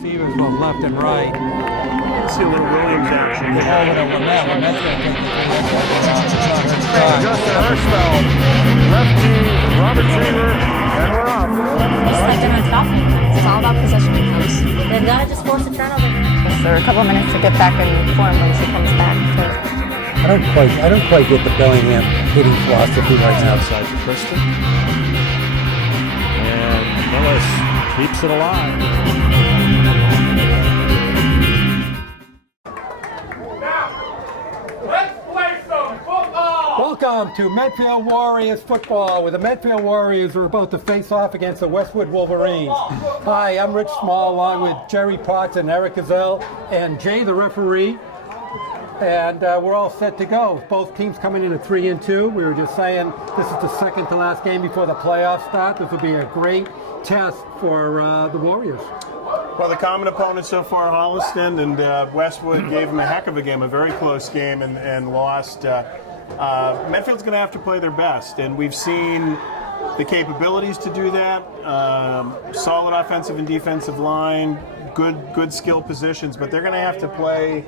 receivers both left and right. See a little Williams action. Get over to Lamette. Lamette's going to take the Justin Hirschfeld, lefty, Robert Shaver, and we're off. Just like they're unstoppable. It's all about possession. They've got to just force a turnover. There are a couple of minutes to get back in form when she comes back. I don't quite get the Bellingham hitting philosophy right now. Outside to Kristen. And Millis keeps it alive. Welcome to Medfield Warriors football, where the Medfield Warriors are about to face off against the Westwood Wolverines. Hi, I'm Rich Small, along with Jerry Potts and Eric Gazelle and Jay, the referee. And we're all set to go. Both teams coming in at 3-2. We were just saying this is the second to last game before the playoffs start. This will be a great test for the Warriors. Well, the common opponents so far, Holliston and Westwood, gave them a heck of a game, a very close game, and lost. Medfield's going to have to play their best, and we've seen the capabilities to do that. Solid offensive and defensive line, good skill positions, but they're going to have to play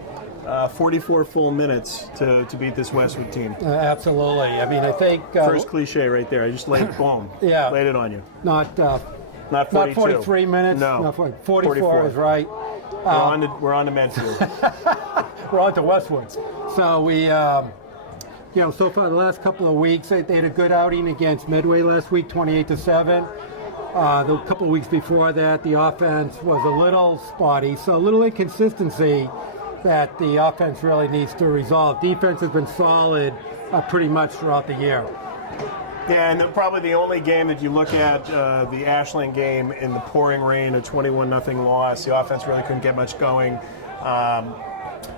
44 full minutes to beat this Westwood team. Absolutely. I mean, I think first cliche right there. I just laid it boom. Yeah. Laid it on you. Not 42. Not 43 minutes. No. 44 is right. We're on to Medfield. We're on to Westwood. So we, so far the last couple of weeks, they had a good outing against Medway last week, 28-7. The couple of weeks before that, the offense was a little spotty, so a little inconsistency that the offense really needs to resolve. Defense has been solid pretty much throughout the year. Yeah, and probably the only game that you look at, the Ashland game in the pouring rain, a 21-0 loss. The offense really couldn't get much going.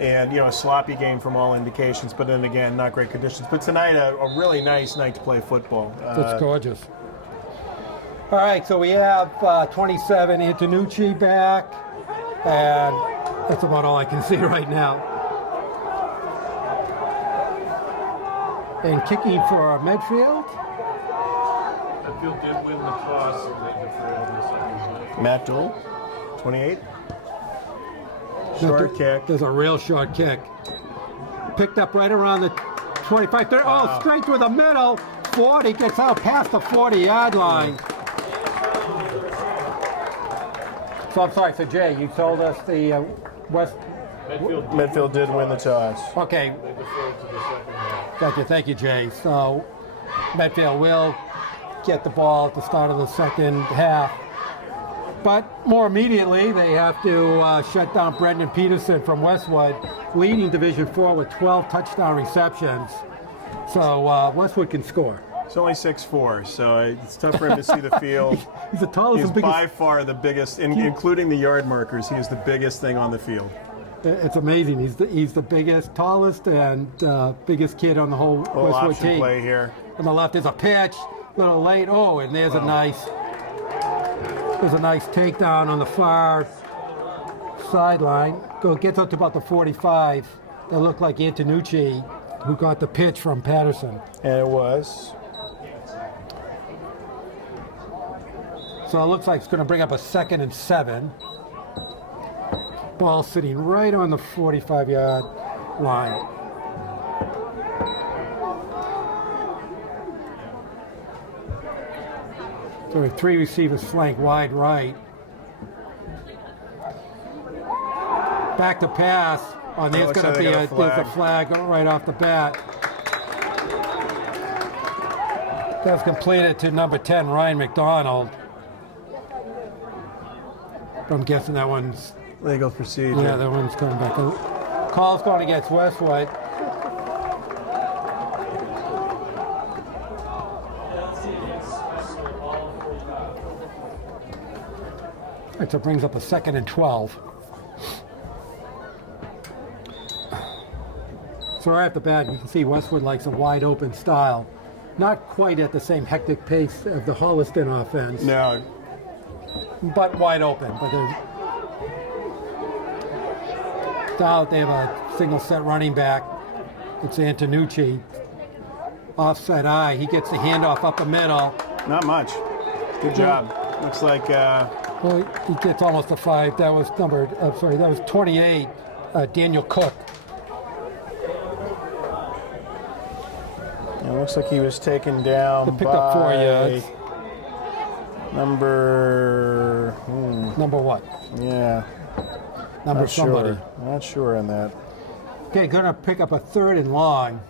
And, a sloppy game from all indications, but then again, not great conditions. But tonight, a really nice night to play football. It's gorgeous. All right, so we have 27 Antonucci back, and that's about all I can see right now. And kicking for Medfield. Medfield did win the toss, and they deferred in the second. Matt Dool, 28. Short kick. There's a real short kick. Picked up right around the 25, 30. Wow. Oh, straight through the middle. 40, gets out past the 40-yard line. So I'm sorry, so Jay, you told us the West... Medfield did win the toss. Okay. They deferred to the second half. Gotcha, thank you, Jay. So Medfield will get the ball at the start of the second half. But more immediately, they have to shut down Brendan Peterson from Westwood, leading Division 4 with 12 touchdown receptions. So Westwood can score. He's only 6'4", so it's tough for him to see the field. He's the tallest He's and biggest. by far the biggest, including the yard markers. He is the biggest thing on the field. It's amazing. He's the biggest, tallest, and biggest kid on the whole Little Westwood option team. play here. On the left, there's a pitch, a little late. Oh, and there's a nice takedown on the far sideline. Gets up to about the 45. That looked like Antonucci, who got the pitch from Patterson. And it was. So it looks like it's going to bring up a 2nd and 7. Ball sitting right on the 45-yard line. So 3 receivers flank wide right. Back to pass. Oh, there's going to be there's a flag right off the bat. That's completed to number 10, Ryan McDonald. I'm guessing that one's legal procedure. Yeah, that one's coming back. Call's going against Westwood. Right, so it brings up a 2nd and 12. So right off the bat, you can see Westwood likes a wide open style. Not quite at the same hectic pace of the Holliston offense. No. But wide open. But they have a single set running back. It's Antonucci. Offset eye. He gets the handoff up the middle. Not much. Good job. Looks like Well, he gets almost a 5. That was that was 28, Daniel Cook. It looks like he was taken down He picked up 4 by yards. number Number what? yeah. Number Not somebody. sure. Not sure on that. Okay, going to pick up a 3rd and long.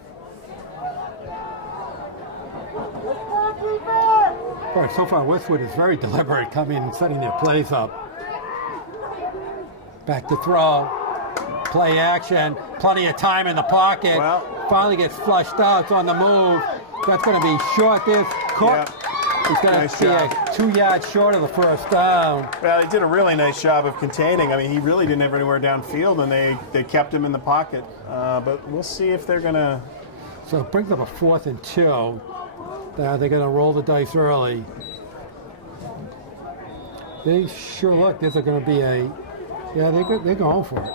Boy, so far Westwood is very deliberate coming and setting their plays up. Back to throw. Play action. Plenty of time in the pocket. Well, finally gets flushed out. It's on the move. That's going to be short. This Cook. yeah. He's going Nice to be job. 2 yards short of the first down. Well, he did a really nice job of containing. I mean, he really didn't have anywhere downfield, and they kept him in the pocket. But we'll see if they're going to. So it brings up a 4th and 2. They're going to roll the dice early. They sure look. This is going to be a. Yeah, they're going for it.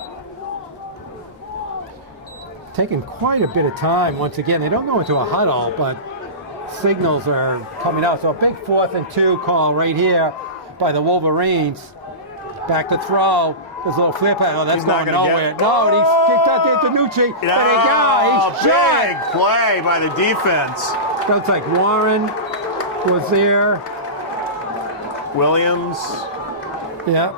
Taking quite a bit of time once again. They don't go into a huddle, but signals are coming out. So a big 4th and 2 call right here by the Wolverines. Back to throw. There's a little flip. Oh, that's He's not going gonna nowhere. get- No, and he's got Danucci. Oh, There you go. He's shot. big play by the defense. Looks like Warren was there. Williams. Yeah.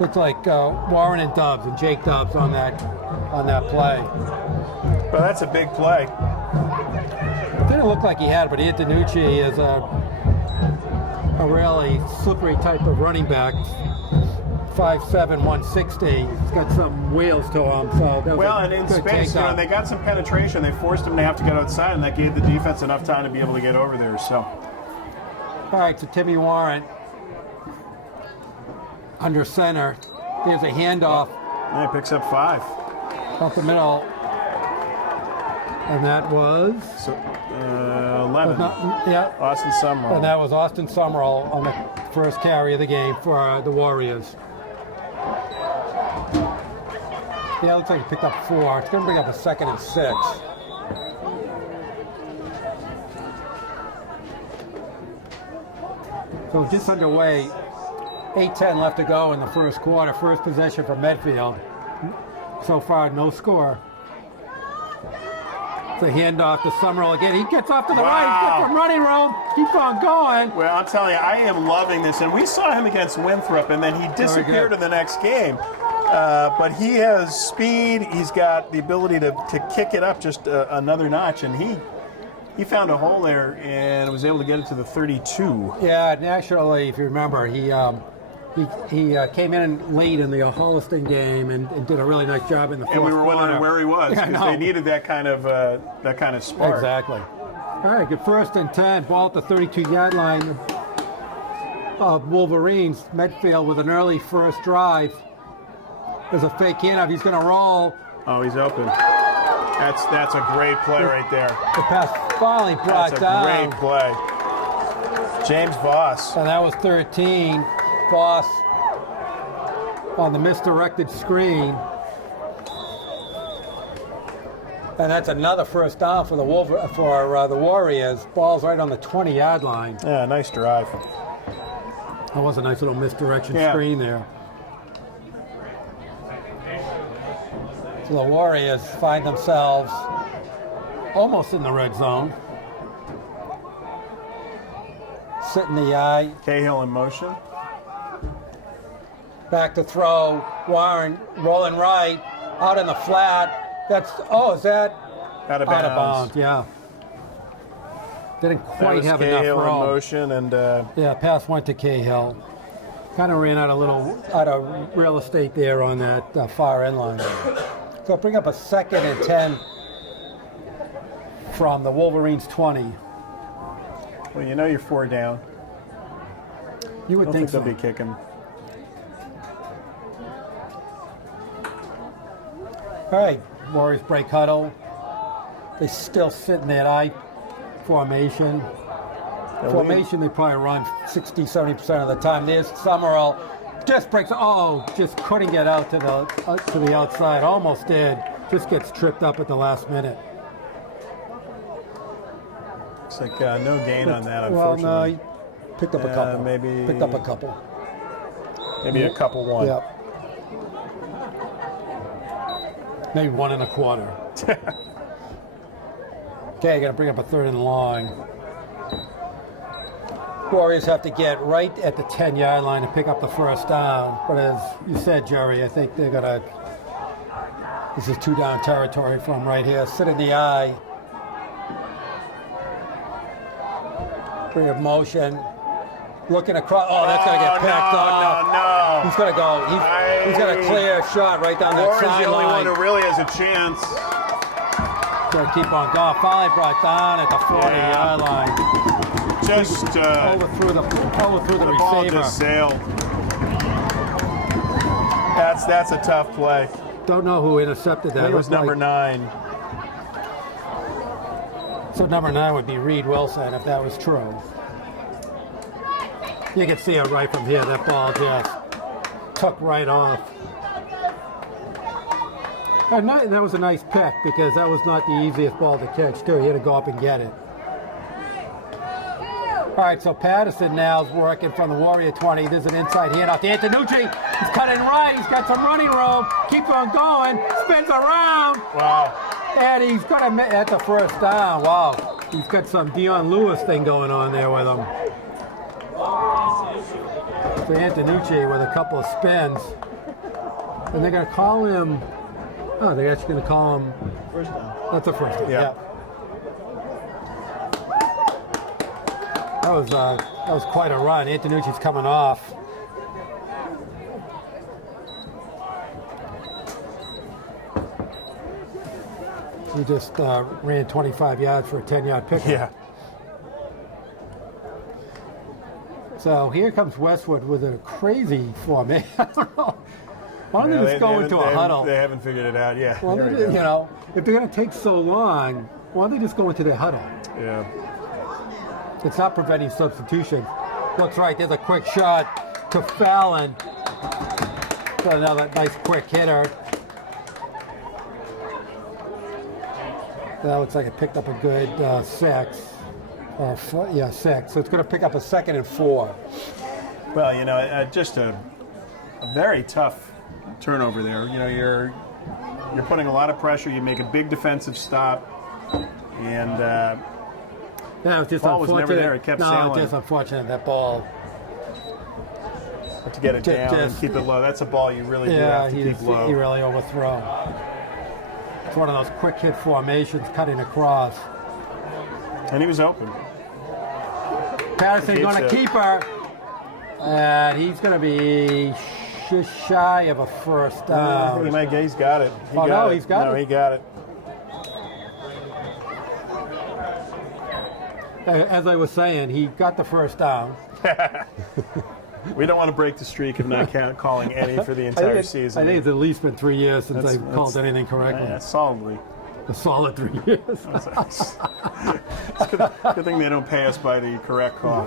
Looks like Warren and Dobbs and Jake Dobbs on that play. Well, that's a big play. Didn't look like he had it, but Danucci is a really slippery type of running back. 5'7", 160. He's got some wheels to him. So that was Well, a and in good space, takedown. they got some penetration. They forced him to have to get outside, and that gave the defense enough time to be able to get over there. So, All right, so Timmy Warren under center. There's a handoff yeah, he picks up 5. up the middle. And that was? So, 11. Yeah. Austin Summerall. And that was Austin Summerall on the first carry of the game for the Warriors. Yeah, it looks like he picked up 4. It's going to bring up a 2nd and 6. So just underway, 8:10 left to go in the first quarter. First possession for Medfield. So far, no score. It's a handoff to Summerall again. He gets off to the right. He's got some running room. Keeps on going. Well, I'll tell you, I am loving this. And we saw him against Winthrop, and then he disappeared good. in the next game. But he has speed. He's got the ability to kick it up just another notch. And he found a hole there and was able to get it to the 32. Yeah, and actually, if you remember, he came in late in the Holliston game and did a really nice job in the fourth And we were wondering quarter. where he was Yeah, because I know. they needed that kind of spark. Exactly. All right, good 1st and 10. Ball at the 32-yard line of Wolverines. Medfield with an early first drive. There's a fake handoff. He's going to roll. Oh, he's open. That's a great play right there. The pass finally brought That's a down. great play. James Voss. And that was 13. Voss on the misdirected screen. And that's another first down for the Warriors. Ball's right on the 20-yard line. Yeah, nice drive. That was a nice little misdirection Yeah. screen there. So the Warriors find themselves almost in the red zone. Sit in the eye. Cahill in motion. Back to throw. Warren rolling right. Out in the flat. Is that Out of out of bounds. bounds? Yeah. Didn't That quite was have enough Cahill in room. motion, and Yeah, pass went to Cahill. Kind of ran out of real estate there on that far end line. So bring up a 2nd and 10 from the Wolverines 20. well, you know you're 4 down. You I would don't think think so. they'll be kicking. All right, Warriors break huddle. They still sit in that I formation. Formation, they probably run 60, 70% of the time. There's Summerall. Just breaks. Just couldn't get out to the outside. Almost did. Just gets tripped up at the last minute. Looks like no gain on that, Well, no, unfortunately. he picked up a couple. maybe- Picked up a couple. Maybe a couple one. Yep. Maybe 1 1/4. Okay, I got to bring up a 3rd and long. Warriors have to get right at the 10-yard line to pick up the first down. But as you said, Jerry, I think they're going to, this is 2-down territory for them right here. Sit in the eye. Bring up motion. Looking across. Oh, that's going to get picked off. No. He's going to go. He's got a clear shot right down that Warren's sideline. the only one who really has a chance. Going to keep on going. Finally brought down at the 40-yard line. Just Overthrew the ball receiver. just sailed. That's a tough play. Don't know who intercepted that. I think it was number 9. So number 9 would be Reed Wilson if that was true. You can see it right from here. That ball just took right off. And that was a nice pick because that was not the easiest ball to catch too. He had to go up and get it. All right, so Patterson now is working from the Warrior 20. There's an inside handoff to Antonucci. He's cutting right. He's got some running room. Keeps on going. Spins around. Wow. And he's going to at the first down. Wow. He's got some Dion Lewis thing going on there with him. So Antonucci with a couple of spins. And they're going to call him. Oh, they're actually going to call him. First down. That's the first down. Yeah. That was quite a run. Antonucci's coming off. He just ran 25 yards for a 10-yard pickup. Yeah. So here comes Westwood with a crazy formation. I don't know. Why don't they just go into a huddle? They haven't figured it out. Yeah. Well, There we go. you know, if they're going to take so long, why don't they just go into their huddle? Yeah. It's not preventing substitution. Looks right. There's a quick shot to Fallon. So another nice quick hitter. That looks like it picked up a good 6. Or 6. So it's going to pick up a 2nd and 4. Well, you know, just a very tough turnover there. You know, you're putting a lot of pressure. You make a big defensive stop, and Yeah, it was just ball was unfortunate. never there. It kept no, sailing. just unfortunate that ball. to get it down and just- keep it low. That's a ball you really do Yeah, have to he keep low. really overthrown. It's one of those quick hit formations cutting across. And he was open. Patterson Keeps going to it. keep her. And he's going to be just shy of a first down. He might get, he's got it. Oh, no, he's got it. No, he got it. As I was saying, he got the first down. We don't want to break the streak of not calling any for the entire season. I think it's at least been 3 years since That's- I've called anything correctly. Yeah, solidly. A solid 3 years. It's good thing they don't pay us by the correct call.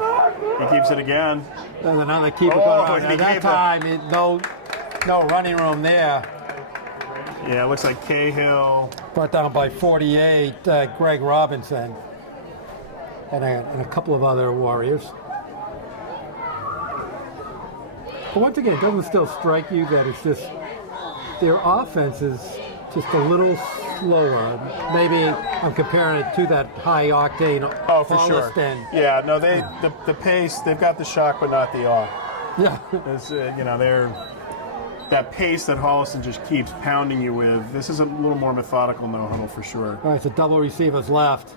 He keeps it again. There's another keeper Oh, going on. he At that gave it. time, no running room there. Yeah, it looks like Cahill. Brought down by 48, Greg Robinson. And a couple of other Warriors. But once again, it doesn't still strike you that it's just their offense is just a little slower. Maybe I'm comparing it to that high octane Oh, for sure. Holliston. Yeah, no, the pace, they've got the shock but not the awe. Yeah. It's, they're that pace that Holliston just keeps pounding you with. This is a little more methodical no-huddle for sure. All right, so double receivers left.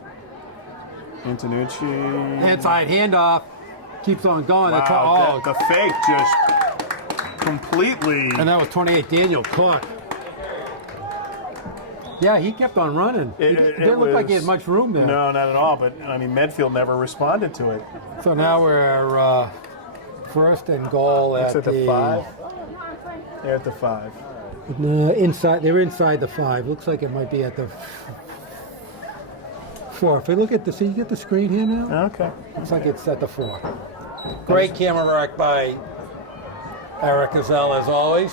Antonucci. Inside handoff. Keeps on going. Wow, the fake just completely. And that was 28 Daniel Cook. Yeah, he kept on running. It didn't look like he had much room there. No, not at all. But I mean, Medfield never responded to it. So now we're first and goal It's at at the 5. They're at the 5. Inside. They're inside the 5. Looks like it might be at the 4. If we look at see, you get the screen here now. Okay. Looks like it's at the 4. Great camera work by Eric Gazelle, as always.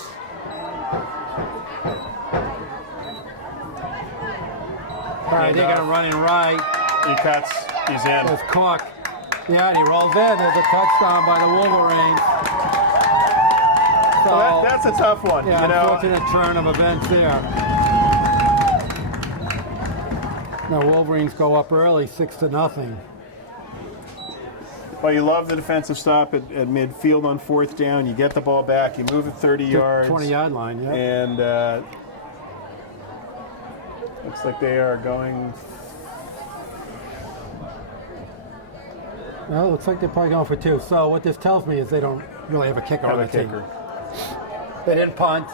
All right, they're going to run in right. He cuts. He's in. There's Cook. Yeah, and he rolls in. There's a touchdown by the Wolverines. Well, that's a tough one. Yeah, you know, unfortunate turn of events there. Now Wolverines go up early, 6-0. well, you love the defensive stop at midfield on 4th down. You get the ball back. You move it 30 yards. 20-yard line, yeah. And looks like they are going. Well, it looks like they're probably going for 2. So what this tells me is they don't really have a kicker on the team. They didn't punt,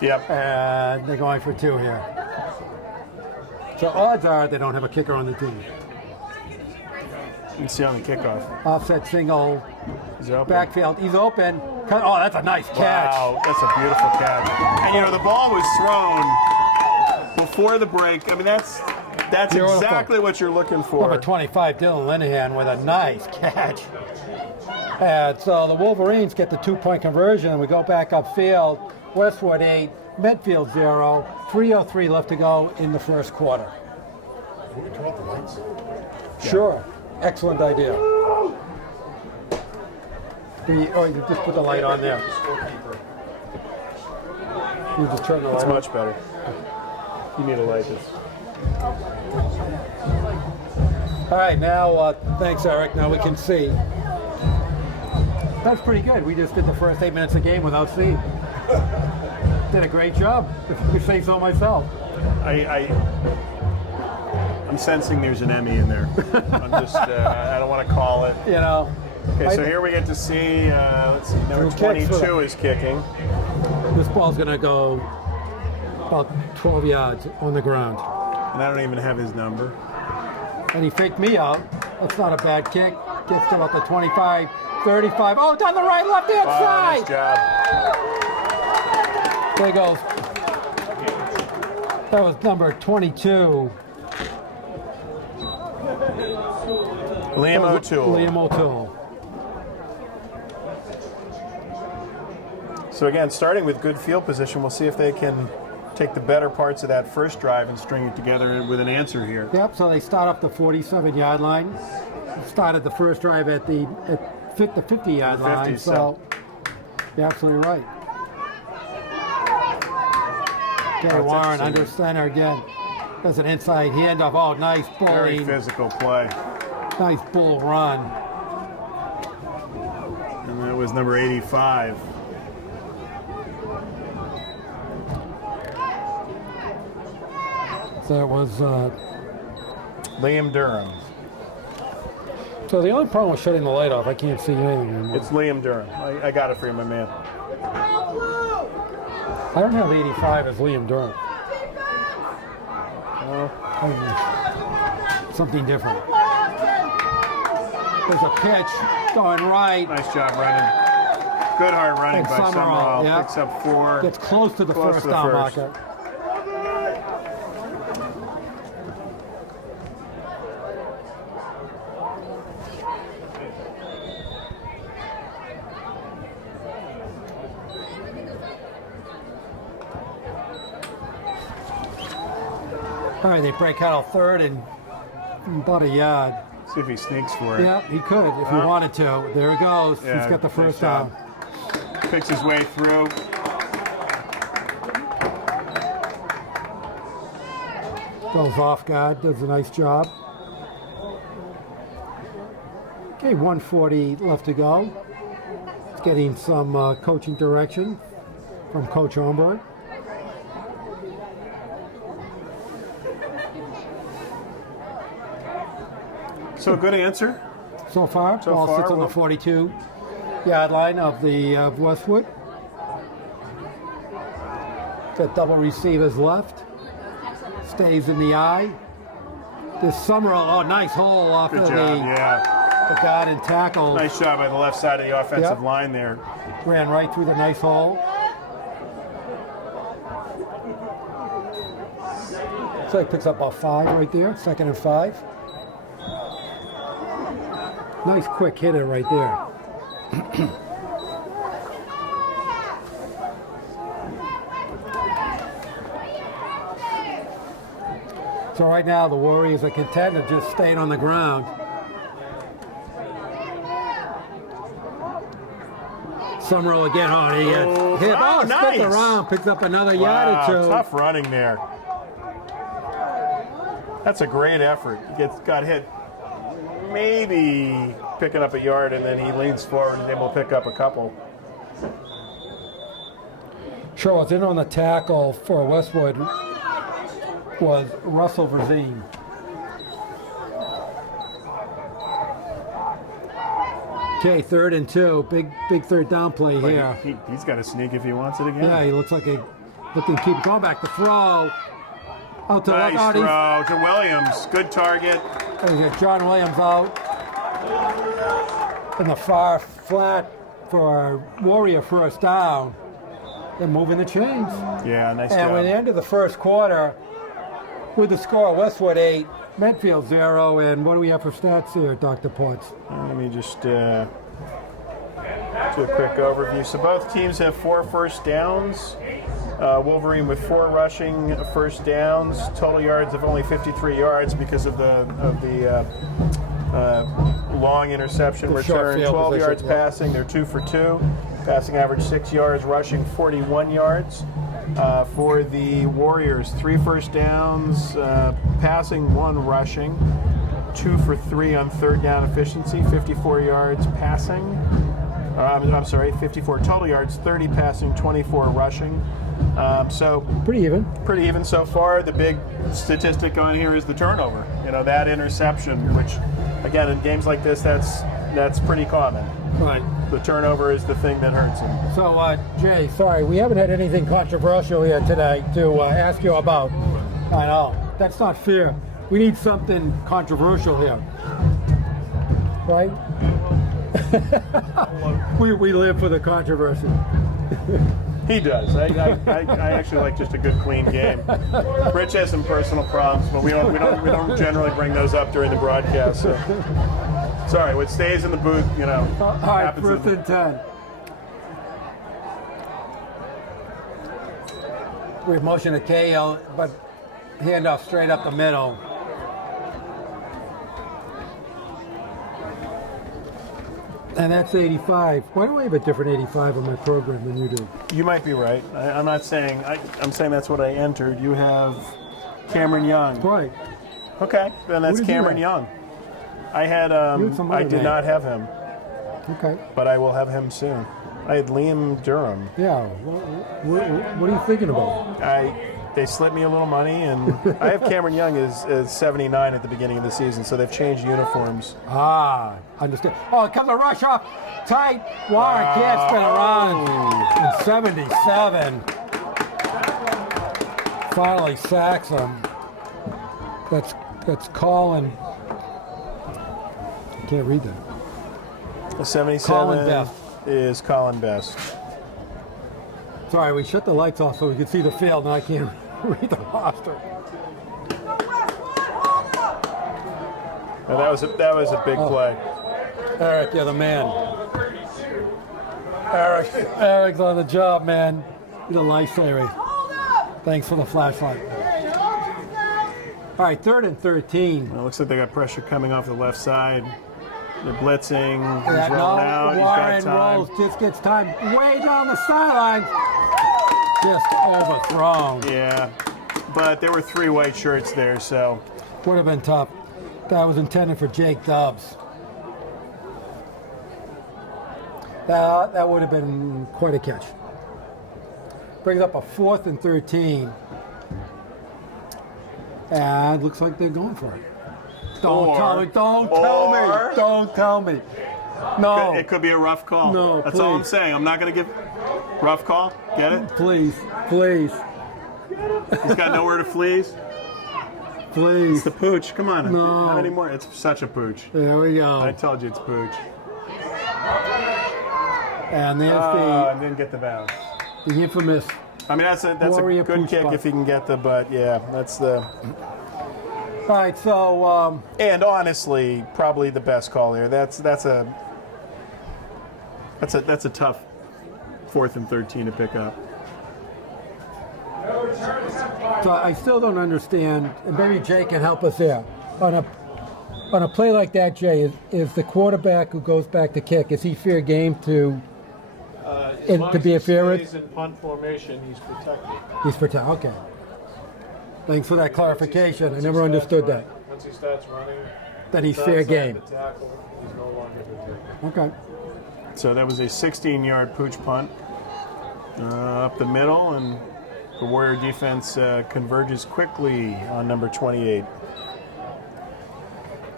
Yep. and they're going for 2 here. So odds are they don't have a kicker on the team. You can see on the kickoff. Offset single, He's open. backfield. He's open. Oh, that's a nice catch. Wow, that's a beautiful catch. And you know, the ball was thrown before the break. I mean, that's Beautiful. exactly what you're looking for. Number 25, Dylan Linehan with a nice catch. And so the Wolverines get the 2-point conversion, and we go back upfield. Westwood 8, Medfield 0, 3:03 left to go in the first quarter. Can we turn off the lights? Sure. Excellent idea. You just put the light on there. You just turn the light It's on. much better. You need to light this. All right, now, thanks, Eric. Now we can see. That's pretty good. We just did the first 8 minutes of game without seeing. Did a great job, if I could say so myself. I'm sensing there's an Emmy in there. I'm just, I don't want to call it. You know. Okay, so here we get to see, let's see, number Who kicks 22 is kicking. This ball's going to go about 12 yards on the ground. And I don't even have his number. And he faked me out. That's not a bad kick. Gets to about the 25, 35. Oh, down the right, left-hand Wow, side. nice job. There he goes. That was number 22. Liam O'Toole. Liam O'Toole. So again, starting with good field position, we'll see if they can take the better parts of that first drive and string it together with an answer here. Yep, so they start up the 47-yard line. Started the first drive at the 50-yard line. 50, So you're absolutely right. Gary That's Warren interesting. under center again. There's an inside handoff. Oh, nice Very bowling. physical play. Nice bull run. And that was number 85. So it was. Liam Durham. So the only problem with shutting the light off, I can't see anything anymore. It's Liam Durham. I got it for you, my man. I don't have 85 as Liam Durham. Well, Something different. There's a pitch going right. nice job running. Good hard running And by Summerall, Summerall. yeah. Picks up 4. Gets close to the Close first to the down first. marker. All right, they break out a third and about a yard. See if he sneaks for it. Yeah, he could if he wanted to. There he goes. Yeah, He's got the nice first job. down. Picks his way through. Goes off guard, does a nice job. Okay, 140 left to go. It's getting some coaching direction from Coach Homburg. So good answer. So far, So ball far, sits on the well- 42-yard line of the Westwood. Got double receivers left. Stays in the eye. This Summerall, oh, nice hole off Good of job. Yeah. the guard and tackle. Nice job by the left side of the offensive Yep. line there. Ran right through the nice hole. So he picks up about 5 right there, 2nd and 5. Nice quick hitter right there. So right now the Warriors are content to just staying on the ground. Summerall again. Oh, he gets hit. Oh, nice. Spins around, picks up another yard Wow, or two. tough running there. That's a great effort. He got hit, maybe picking up a yard, and then he leans forward and able to pick up a couple. Sure, what's in on the tackle for Westwood was Russell Verzine. Okay, 3rd and 2. Big third down play here. He's got to sneak if he wants it again. Yeah, he looks like looking to keep going back to throw. Out to Nice throw to Williams. Good target. There's got John Williams out in the far flat for Warrior first down. They're moving the chains. Yeah, nice And job. with the end of the first quarter, with the score, Westwood 8, Medfield 0, and what do we have for stats here, Dr. Potts? Let me just do a quick overview. So both teams have 4 first downs. Wolverine with 4 rushing first downs. Total yards of only 53 yards because of the long interception The short return. field 12 position, yards yeah. passing. They're 2 for 2. Passing average 6 yards. Rushing 41 yards. For the Warriors, 3 first downs. Passing 1 rushing. 2 for 3 on third down efficiency. 54 yards passing. I'm sorry, 54 total yards, 30 passing, 24 rushing. So Pretty even. pretty even so far. The big statistic on here is the turnover. That interception, which again in games like this, that's pretty common. Right. The turnover is the thing that hurts him. So, Jay, sorry, we haven't had anything controversial here today to ask you about. I know. That's not fair. We need something controversial here. Right? we live for the controversy. He does. I actually like just a good, clean game. Rich has some personal problems, but we don't generally bring those up during the broadcast. So. Sorry, what stays in the booth, All right, happens. 1st and 10. We have motion to KO, but handoff straight up the middle. And that's 85. Why do I have a different 85 on my program than you do? You might be right. I'm not saying. I'm saying that's what I entered. You have Cameron Young. Right. Okay, then that's Who did you Cameron have? Young. I had. You had some I other did name. not have him, Okay. but I will have him soon. I had Liam Durham. Yeah. What are you thinking about? They slipped me a little money, and I have Cameron Young as 79 at the beginning of the season, so they've changed uniforms. Understand. Oh, it comes a rush off. Tight. Warren can't spin around. And 77. Finally sacks him. That's Colin. I can't read that. The 77 Colin Best. is Colin Best. Sorry, we shut the lights off so we could see the field, and I can't read the roster. Now, that was a big play. Eric, you're the man. Eric's on the job, man. You're the lifesaver. Thanks for the flashlight. All right, 3rd and 13. It looks like they got pressure coming off the left side. They're blitzing. He's Yeah, rolling out. Warren He's got time. rolls, just gets time way down the sideline. Just overthrown. Yeah, but there were 3 white shirts there, so Would have been tough. That was intended for Jake Dobbs. That would have been quite a catch. Brings up a 4th and 13. And looks like they're going for it. Don't tell me. Don't tell me. No. it could be a rough call. No, That's all I'm please. saying. I'm not going to give rough call. Get it? Please. He's got nowhere to fleas. Please. It's the pooch. Come on. No. Not anymore. It's such a pooch. There we go. I told you it's pooch. And there's I didn't get the bounce. the infamous. I mean, that's a Warrior good pooch kick punt. if he can get the, but yeah, that's the. All right, so And honestly, probably the best call here. That's a tough 4th and 13 to pick up. So I still don't understand, and maybe Jay can help us there. On a play like that, Jay, is the quarterback who goes back to kick, is he fair game to As long to as be he a favorite? stays in punt formation, he's protected. He's protected. Okay. Thanks for that clarification. I never understood that. Once he starts running, That he's it's fair outside game. the tackle, he's no longer protected. Okay. So that was a 16-yard pooch punt up the middle, and the Warrior defense converges quickly on number 28.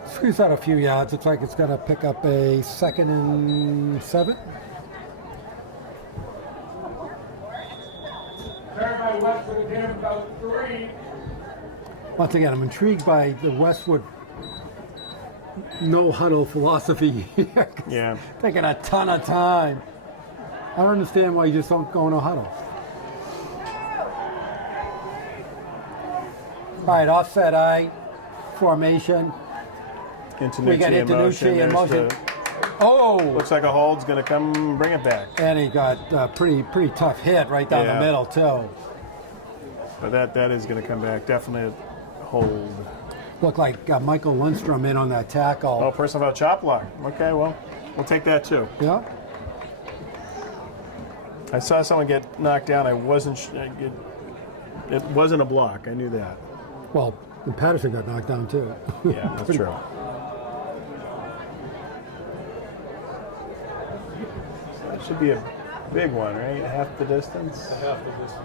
Squeeze out a few yards. Looks like it's going to pick up a 2nd and 7. Once again, I'm intrigued by the Westwood no huddle philosophy here. Yeah. Taking a ton of time. I don't understand why you just don't go no huddle. All right, offset eye formation. We got Antonucci in motion. Oh! Looks like a hold's going to come bring it back. And he got a pretty tough hit right down the middle, too. But that is going to come back. Definitely a hold. Looked like Michael Lundstrom in on that tackle. Oh, personal foul chop block. Okay, well, we'll take that too. Yeah. I saw someone get knocked down. I wasn't. It wasn't a block. I knew that. Well, and Patterson got knocked down, too. Yeah, that's true. That should be a big one, right? Half the distance. Half the distance.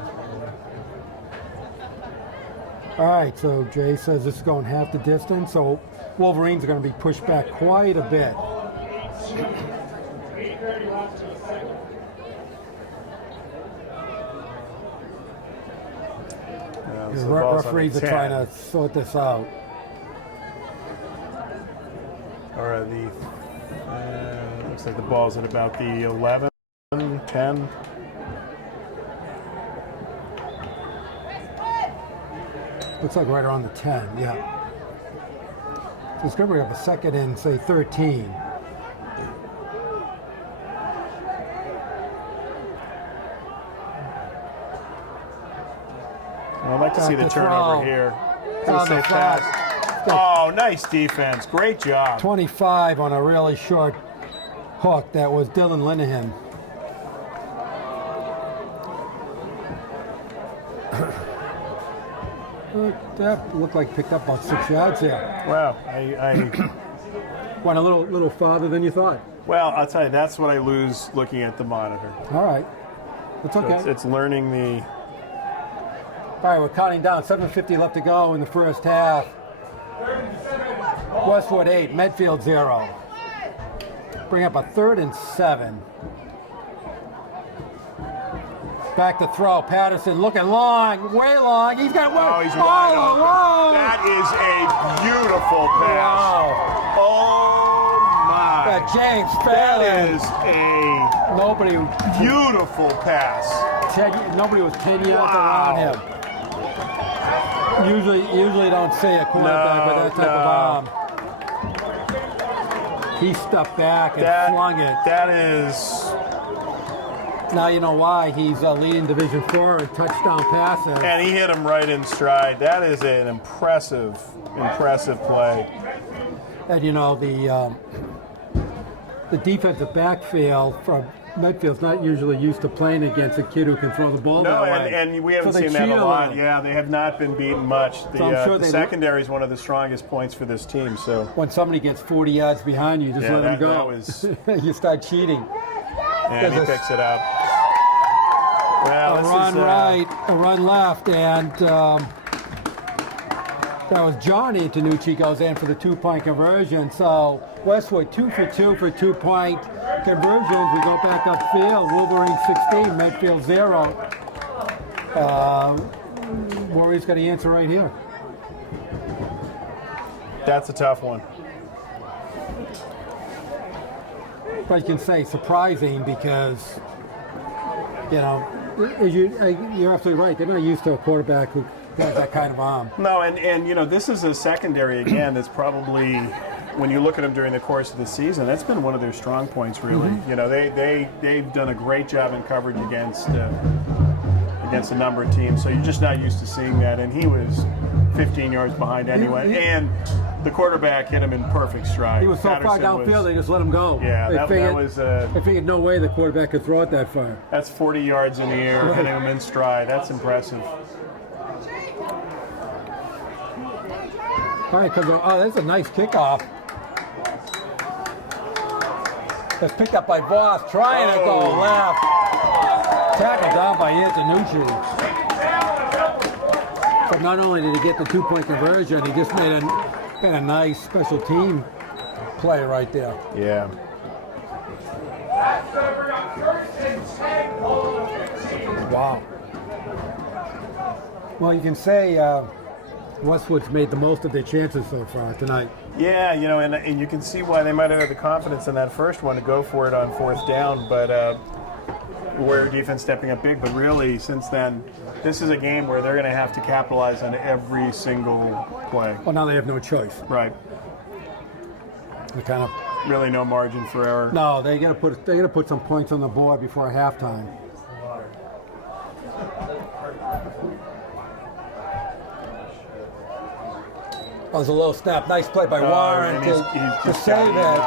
All right, so Jay says this is going half the distance, so Wolverines are going to be pushed back quite a bit. The referees are trying to sort this out. Or looks like the ball's at about the 11, 10. Looks like right around the 10, yeah. So it's going to bring up a 2nd and, say, 13. I'd like to see the turnover here. On the flat. Oh, nice defense. Great job. 25 on a really short hook. That was Dylan Linehan. That looked like picked up about 6 yards there. Wow. I Went a little farther than you thought. well, I'll tell you, that's what I lose looking at the monitor. All right. That's okay. So it's learning the. All right, we're counting down. 7:50 left to go in the first half. Westwood 8, Medfield 0. Bring up a 3rd and 7. Back to throw. Patterson looking long, way long. He's got one. Oh, he's wide open. Whoa. That is a beautiful pass. Wow. Oh my. That James That Fallon. is a Nobody beautiful pass. Nobody was 10 yards Wow. around him. Usually don't say a quarterback with that type of arm. He stepped back and flung it. That is. Now you know why he's leading Division 4 in touchdown passes. And he hit him right in stride. That is an impressive play. And you know the defensive backfield from Medfield's not usually used to playing against a kid who can throw the ball No, that way. and we haven't So they seen that a cheat lot. him. Yeah, they have not been beaten much. So I'm sure The they secondary is one of the strongest points for this team. So When somebody gets 40 yards behind you, just Yeah, let them that go. was- You start cheating. and he There's a- picks it up. Well, A this run is, right, a run left, and that was Johnny Antonucci goes in for the 2-point conversion. So Westwood 2 for 2 for 2-point conversions. We go back upfield. Wolverine 16, Medfield 0. Warriors got the answer right here. That's a tough one. But you can say surprising because, you know, you're absolutely right. They're not used to a quarterback who has that kind of arm. No, and you know, this is a secondary again that's probably, when you look at them during the course of the season, that's been one of their strong points, really. You know, they've done a great job in coverage against against a number of teams. So you're just not used to seeing that. And he was 15 yards behind anyway. And the quarterback hit him in perfect stride. He was so far downfield, they just let him go. Yeah, they figured no way the quarterback could throw it that far. That's 40 yards in the air, hitting him in stride. That's impressive. All right, that's a nice kickoff. It's picked up by Voss, trying to go left. Tackled down by Antonucci. But not only did he get the 2-point conversion, he just made a nice special team play right there. Yeah. Wow. Well, you can say Westwood's made the most of their chances so far tonight. Yeah, and you can see why they might have had the confidence in that first one to go for it on 4th down, but where defense stepping up big. But really, since then, this is a game where they're going to have to capitalize on every single play. Well, now they have no choice. Right. They kind of really no margin for error. No, they got to put some points on the board before halftime. That was a low snap. Nice play by Warren to save it.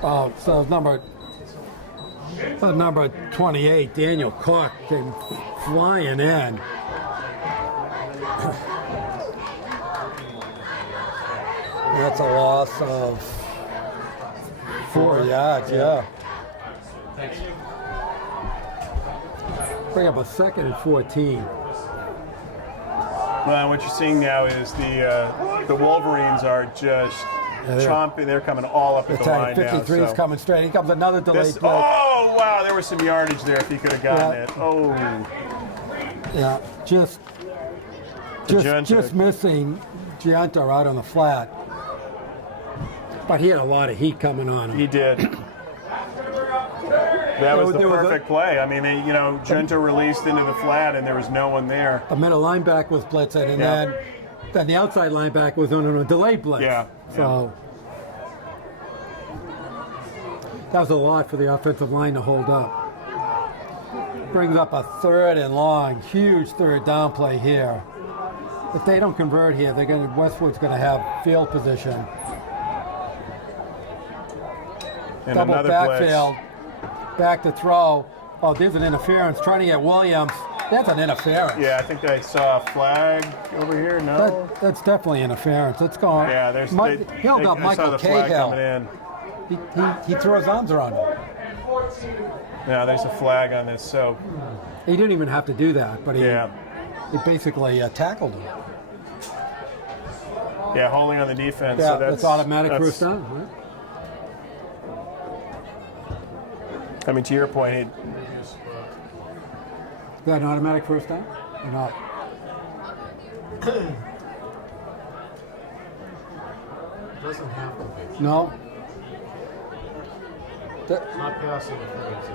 Oh, so number 28, Daniel Koch, came flying in. That's a loss of 4 yards, yeah. Bring up a 2nd and 14. Well, what you're seeing now is the Wolverines are just chomping. They're coming all up at the line 53 now. is coming straight. Here comes another delayed play. Oh, wow, there was some yardage there if he could have gotten it. Oh. Yeah, just missing Giunta out on the flat. But he had a lot of heat coming on him. He did. That was the perfect play. I mean, Giunta released into the flat, and there was no one there. A middle linebacker was blitzing, and then the outside linebacker was on a delayed blitz. Yeah. So that was a lot for the offensive line to hold up. Brings up a 3rd and long, huge 3rd down play here. If they don't convert here, Westwood's going to have field position. And double backfield, back to throw. Oh, there's an interference. Trying to get Williams. That's an interference. Yeah, I think I saw a flag over here. No, that's definitely interference. Let's go. Yeah, there's. He'll got Michael Cahill. He threw his arms around him. Yeah, there's a flag on this. So he didn't even have to do that, but he basically tackled him. Yeah, holding on the defense. Yeah, so that's automatic first down. Right? I mean, to your point, is that an automatic first down or not? Doesn't have to be. No. It's not passing interference.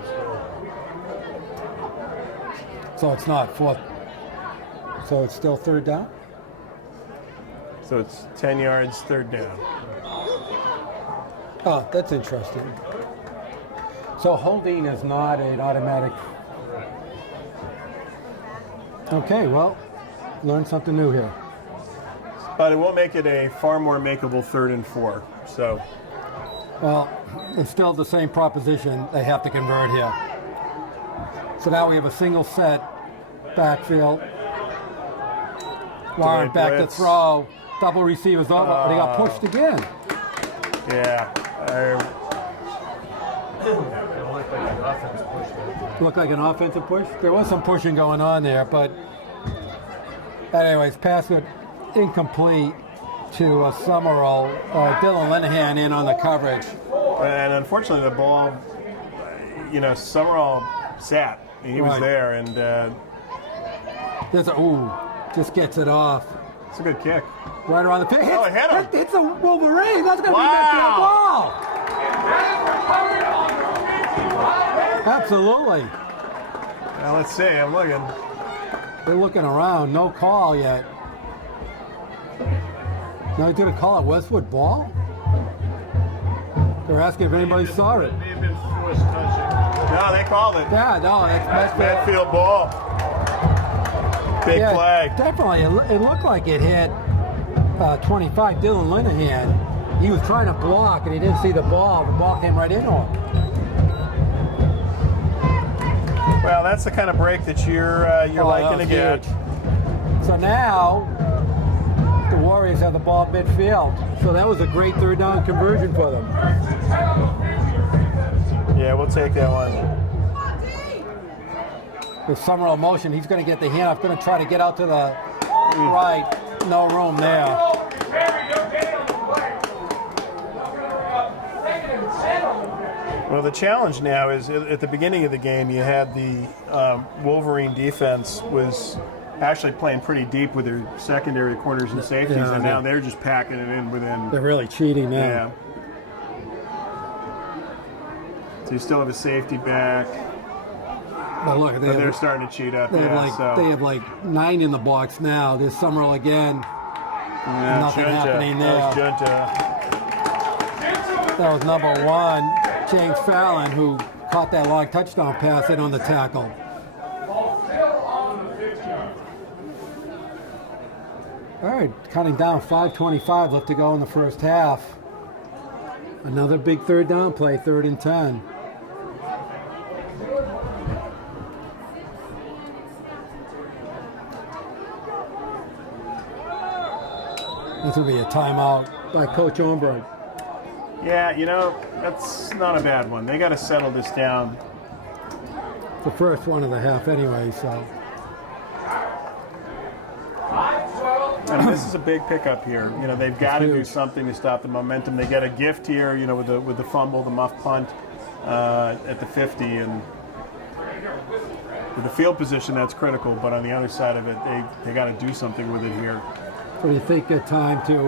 So it's not 4th. So it's still 3rd down? So it's 10 yards, 3rd down. Oh, that's interesting. So holding is not an automatic. Okay, well, learn something new here. But it will make it a far more makeable 3rd and 4. So. Well, it's still the same proposition. They have to convert here. So now we have a single set backfield. Warren back to throw. Double receivers over. But he got pushed again. Yeah. Looked like an offensive push. There was some pushing going on there, but anyways, pass it incomplete to Summerall. Dylan Linehan in on the coverage. And unfortunately, the ball, Summerall sat. He was there, and there's just gets it off. It's a good kick. Right around the pin. Oh, it hit him. It's a Wolverine. That's going to be that ball. Absolutely. Now let's see. I'm looking. They're looking around. No call yet. No, he didn't call it Westwood ball? They're asking if anybody saw it. May have been forced touching. No, they called it. Yeah, no, that's Medfield. Medfield ball. Big Yeah, flag. definitely. It looked like it hit 25, Dylan Linehan. He was trying to block, and he didn't see the ball. The ball came right into him. Well, that's the kind of break that you're liking to get. Huge. So now the Warriors have the ball midfield. So that was a great third down conversion for them. Yeah, we'll take that one. With Summerall motion, he's going to get the handoff. Going to try to get out to the right. No room there. Well, the challenge now is at the beginning of the game, you had the Wolverine defense was actually playing pretty deep with their secondary corners and safeties, Yeah, and now they're just packing it in within. They're really cheating now. Yeah. So you still have a safety back, But look, but they're starting to cheat up. they Yeah, have like 9 in the box now. There's Summerall again. yeah, nothing Junta. happening That was there. Junta. That was number 1, James Fallon, who caught that long touchdown pass in on the tackle. All right, counting down, 5:25 left to go in the first half. Another big third down play, 3rd and 10. This will be a timeout by Coach Ornberg. Yeah, you know, that's not a bad one. They got to settle this down. The first one of the half anyway, so. And this is a big pickup here. You know, they've got to do huge. something to stop the momentum. They get a gift here, you know, with the fumble, the muff punt at the 50, and with the field position, that's critical. But on the other side of it, they got to do something with it here. So you think a time to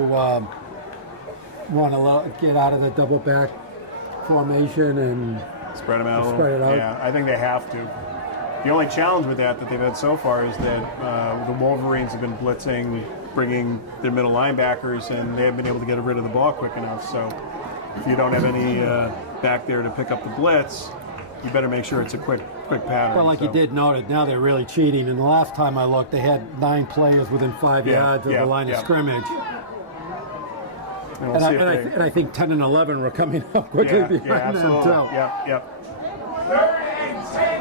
want to get out of the double back formation and Spread them out a little. Spread it out. Yeah, I think they have to. The only challenge with that they've had so far is that the Wolverines have been blitzing, bringing their middle linebackers, and they haven't been able to get rid of the ball quick enough. So if you don't have any back there to pick up the blitz, you better make sure it's a quick pattern. well, like you did note it, now they're really cheating. And the last time I looked, they had 9 players within 5 yards of the line of scrimmage. And, we'll see if they- And I think 10 and 11 were coming up quickly behind them absolutely. too. Yep.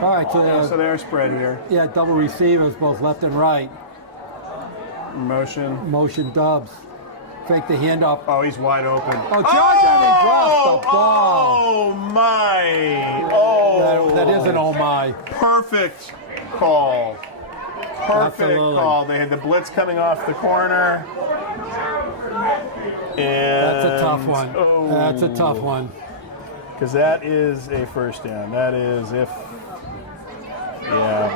All right, So they're spread here. yeah, double receivers, both left and right. Motion. Motion dubs. Fake the handoff. Oh, he's wide open. Oh, George, and he dropped the ball. Oh my! Oh, That is an oh my. Perfect call. Perfect Absolutely. call. They had the blitz coming off the corner. And That's a tough one. Oh, That's a tough one. because that is a first down. That is if. Yeah.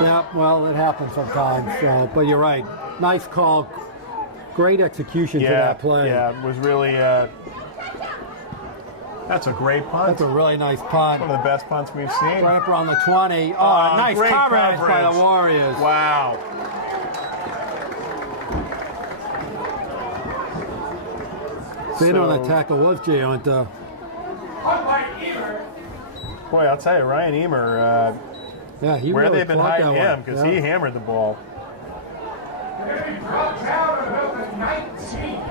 Yeah, well, it happens sometimes. So, but you're right. Nice call. Great execution to that play. Yeah, it was really. That's a great punt. That's a really nice punt. One of the best punts we've seen. Right up around the 20. Oh, nice great coverage by the Warriors. Wow. Staying on the tackle was Jay Hunter. Boy, I'll tell you, Ryan Emer, Yeah, he where really they've been clocked hiding that him one. because Yeah. he hammered the ball.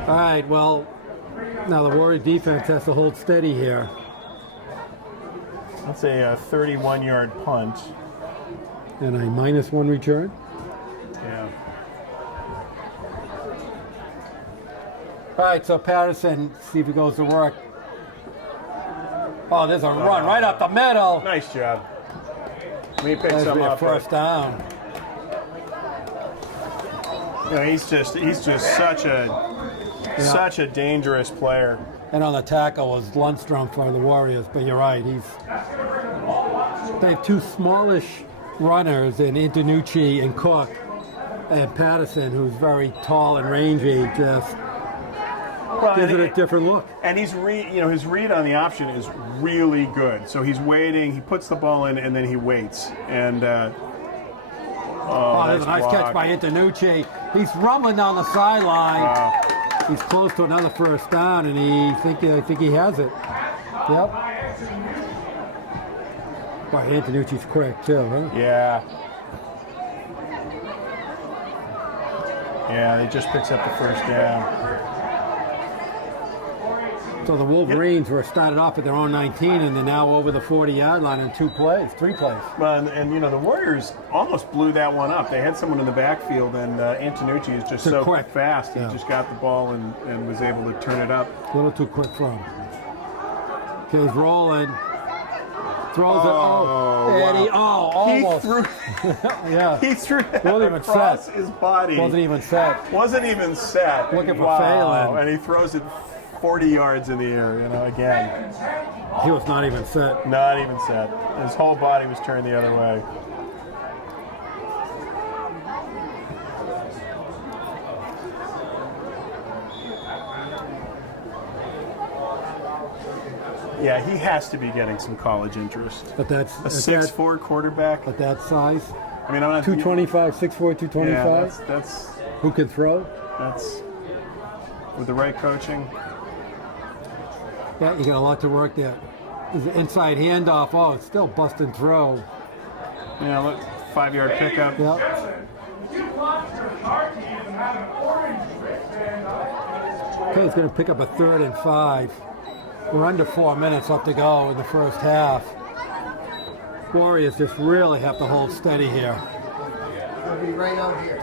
All right, well, now the Warrior defense has to hold steady here. That's a 31-yard punt. And a -1 return. Yeah. All right, so Patterson, see if he goes to work. Oh, there's a run right up the middle. Nice job. He picked That's some a up. first down. You know, he's just such a dangerous player. And on the tackle was Lundstrom for the Warriors, but you're right. They have 2 smallish runners in Antonucci and Cook, and Patterson, who's very tall and rangy, just gives it a different look. And his read on the option is really good. So he's waiting, he puts the ball in, and then he waits. And There's a nice block. catch by Antonucci. He's rumbling down the sideline. He's close to another first down, and I think he has it. Yep. Boy, Antonucci's quick too, huh? Yeah. Yeah, he just picks up the first down. So the Wolverines were started off at their own 19, and they're now over the 40-yard line in 3 plays. Well, and you know, the Warriors almost blew that one up. They had someone in the backfield, and Antonucci is just so quick. fast. Yeah. He just got the ball and was able to turn it up. A little too quick for him. Okay, he's rolling. Throws it. And he almost. He threw. Yeah. He threw that Wasn't even across set. his body. Wasn't even set. Wasn't even set. Looking for wow. Phelan. And he throws it 40 yards in the air. You know, again. He was not even set. Not even set. His whole body was turned the other way. Yeah, he has to be getting some college interest. But that's A 6'4" quarterback. At that size. I mean, I'm not 225, 6'4", 225. Yeah, that's Who can throw? that's with the right coaching. Yeah, you got a lot to work there. There's an inside handoff. Oh, it's still bust and throw. Yeah, look, 5-yard pickup. Yep. Okay, he's going to pick up a 3rd and 5. We're under 4 minutes left to go in the first half. Warriors just really have to hold steady here. I'll be right out here.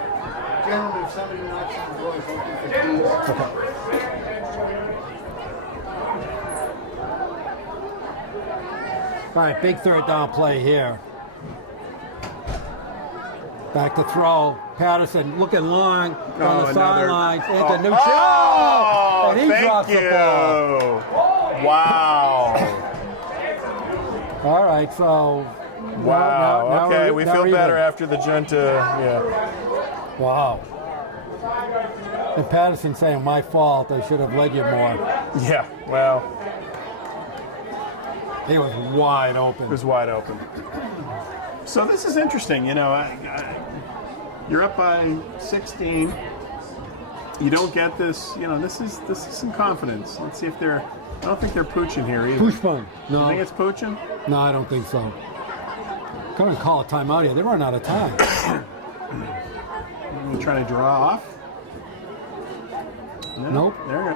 Gentlemen, if somebody knocks on the door, it's open for 2 minutes. All right, big 3rd down play here. Back to throw. Patterson looking long on the sidelines. Antonucci. Oh, and he drops the ball. Wow. All right, so. Wow. now okay, we're- we now feel we're better even. after the junta. Yeah. Wow. And Patterson saying, my fault, I should have led you more. Yeah. Well, He was wide it open. was wide open. So this is interesting. You know, you're up by 16. You don't get this. You know, this is some confidence. Let's see if they're. I don't think they're pooching here either. Pushbone. You No, think it's pooching? no, I don't think so. Come and call a timeout here. They run out of time. You trying to draw off? No, Nope. They're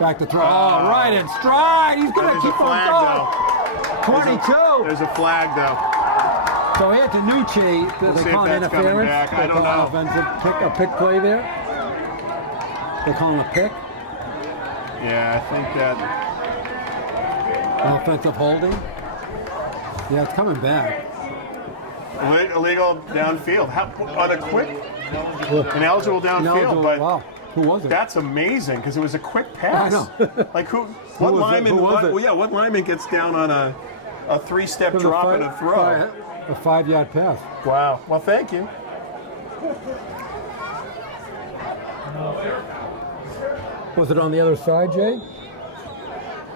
Back to throw. Oh, right in stride. He's going to There's a keep on flag going. though. 22. There's a flag though. So Antonucci, We'll see they if call that's coming interference. back. I They don't call know. offensive pick, a pick play there. They call him a pick. Yeah, I think that. Offensive holding. Yeah, it's coming back. Illegal downfield. On a quick, ineligible downfield, but wow. Who was it? that's amazing because it was a quick pass. I know. Like what was it? lineman? Who was it? Well, yeah, what lineman gets down on a 3-step It was a drop and a throw? A 5-yard pass. Wow. Well, thank you. Was it on the other side, Jay?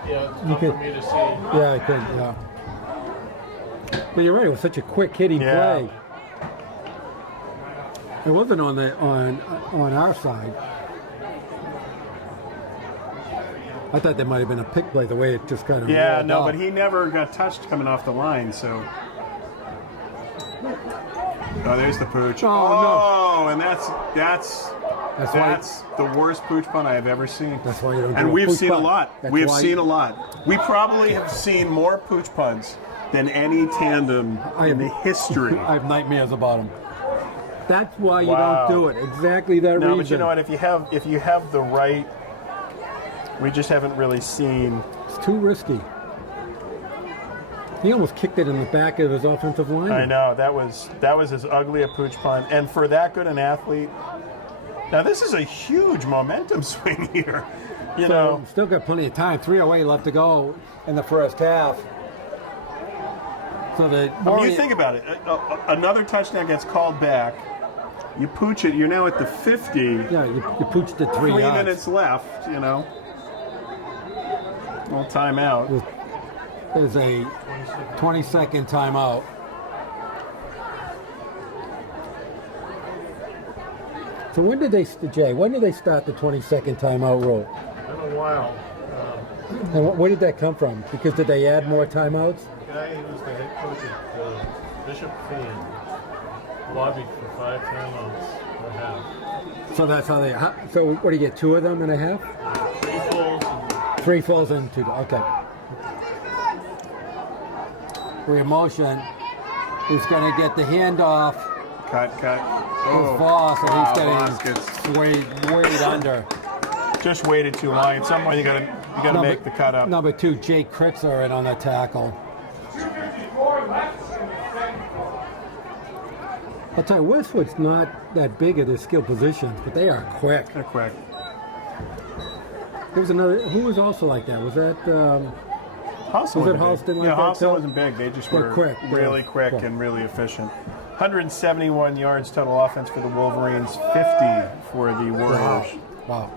Yeah, it's You tough could- for me to see. Yeah, I could. Yeah. But you're right. It was such a quick hitting Yeah. play. It wasn't on our side. I thought there might have been a pick play the way it just kind of Yeah, rolled no, off. but he never got touched coming off the line, so. Oh, there's the pooch. Oh, no. And that's why- the worst pooch punt I have ever seen. That's why you don't do And a we've pooch seen a punt. lot. That's We have why- seen a lot. We probably have seen more pooch punts than any tandem in the history. I have nightmares about him. That's why you Wow. don't do it. Exactly that reason. No, but you know what? If you have the right, we just haven't really seen. It's too risky. He almost kicked it in the back of his offensive line. I know that was as ugly a pooch punt, and for that good an athlete. Now this is a huge momentum swing here. You know, Still got plenty of time. 3:08 left to go in the first half. So the I mean, you think about it. Another touchdown gets called back. You pooch it. You're now at the 50. yeah, you pooched it 3 3 yards. minutes left. You know, little timeout. There's a 20-second timeout. So when did they start the 20-second timeout rule? Been a while. And where did that come from? Because did they add more timeouts? The guy who was the head coach at Bishop Fee lobbied for 5 timeouts and a half. So that's how they. So what do you get? 2 of them and a half? 3 fulls and 3 falls and 2. Okay. For motion, he's going to get the handoff. Cut. It's Voss, and he's Voss getting gets way under. just waited too long. At some point, you gotta make the cut up. Number 2, Jake Kritzer in on the tackle. I'll tell you, Westwood's not that big at their skill positions, but they are quick. They're quick. There was another. Who was also like that? Was that? Halston Was it wasn't Halston big. like Yeah, that, Halston too? wasn't big. They just They're were quick. really Yeah. quick Quick. and really efficient. 171 yards total offense for the Wolverines, 50 for the Warriors. Wow.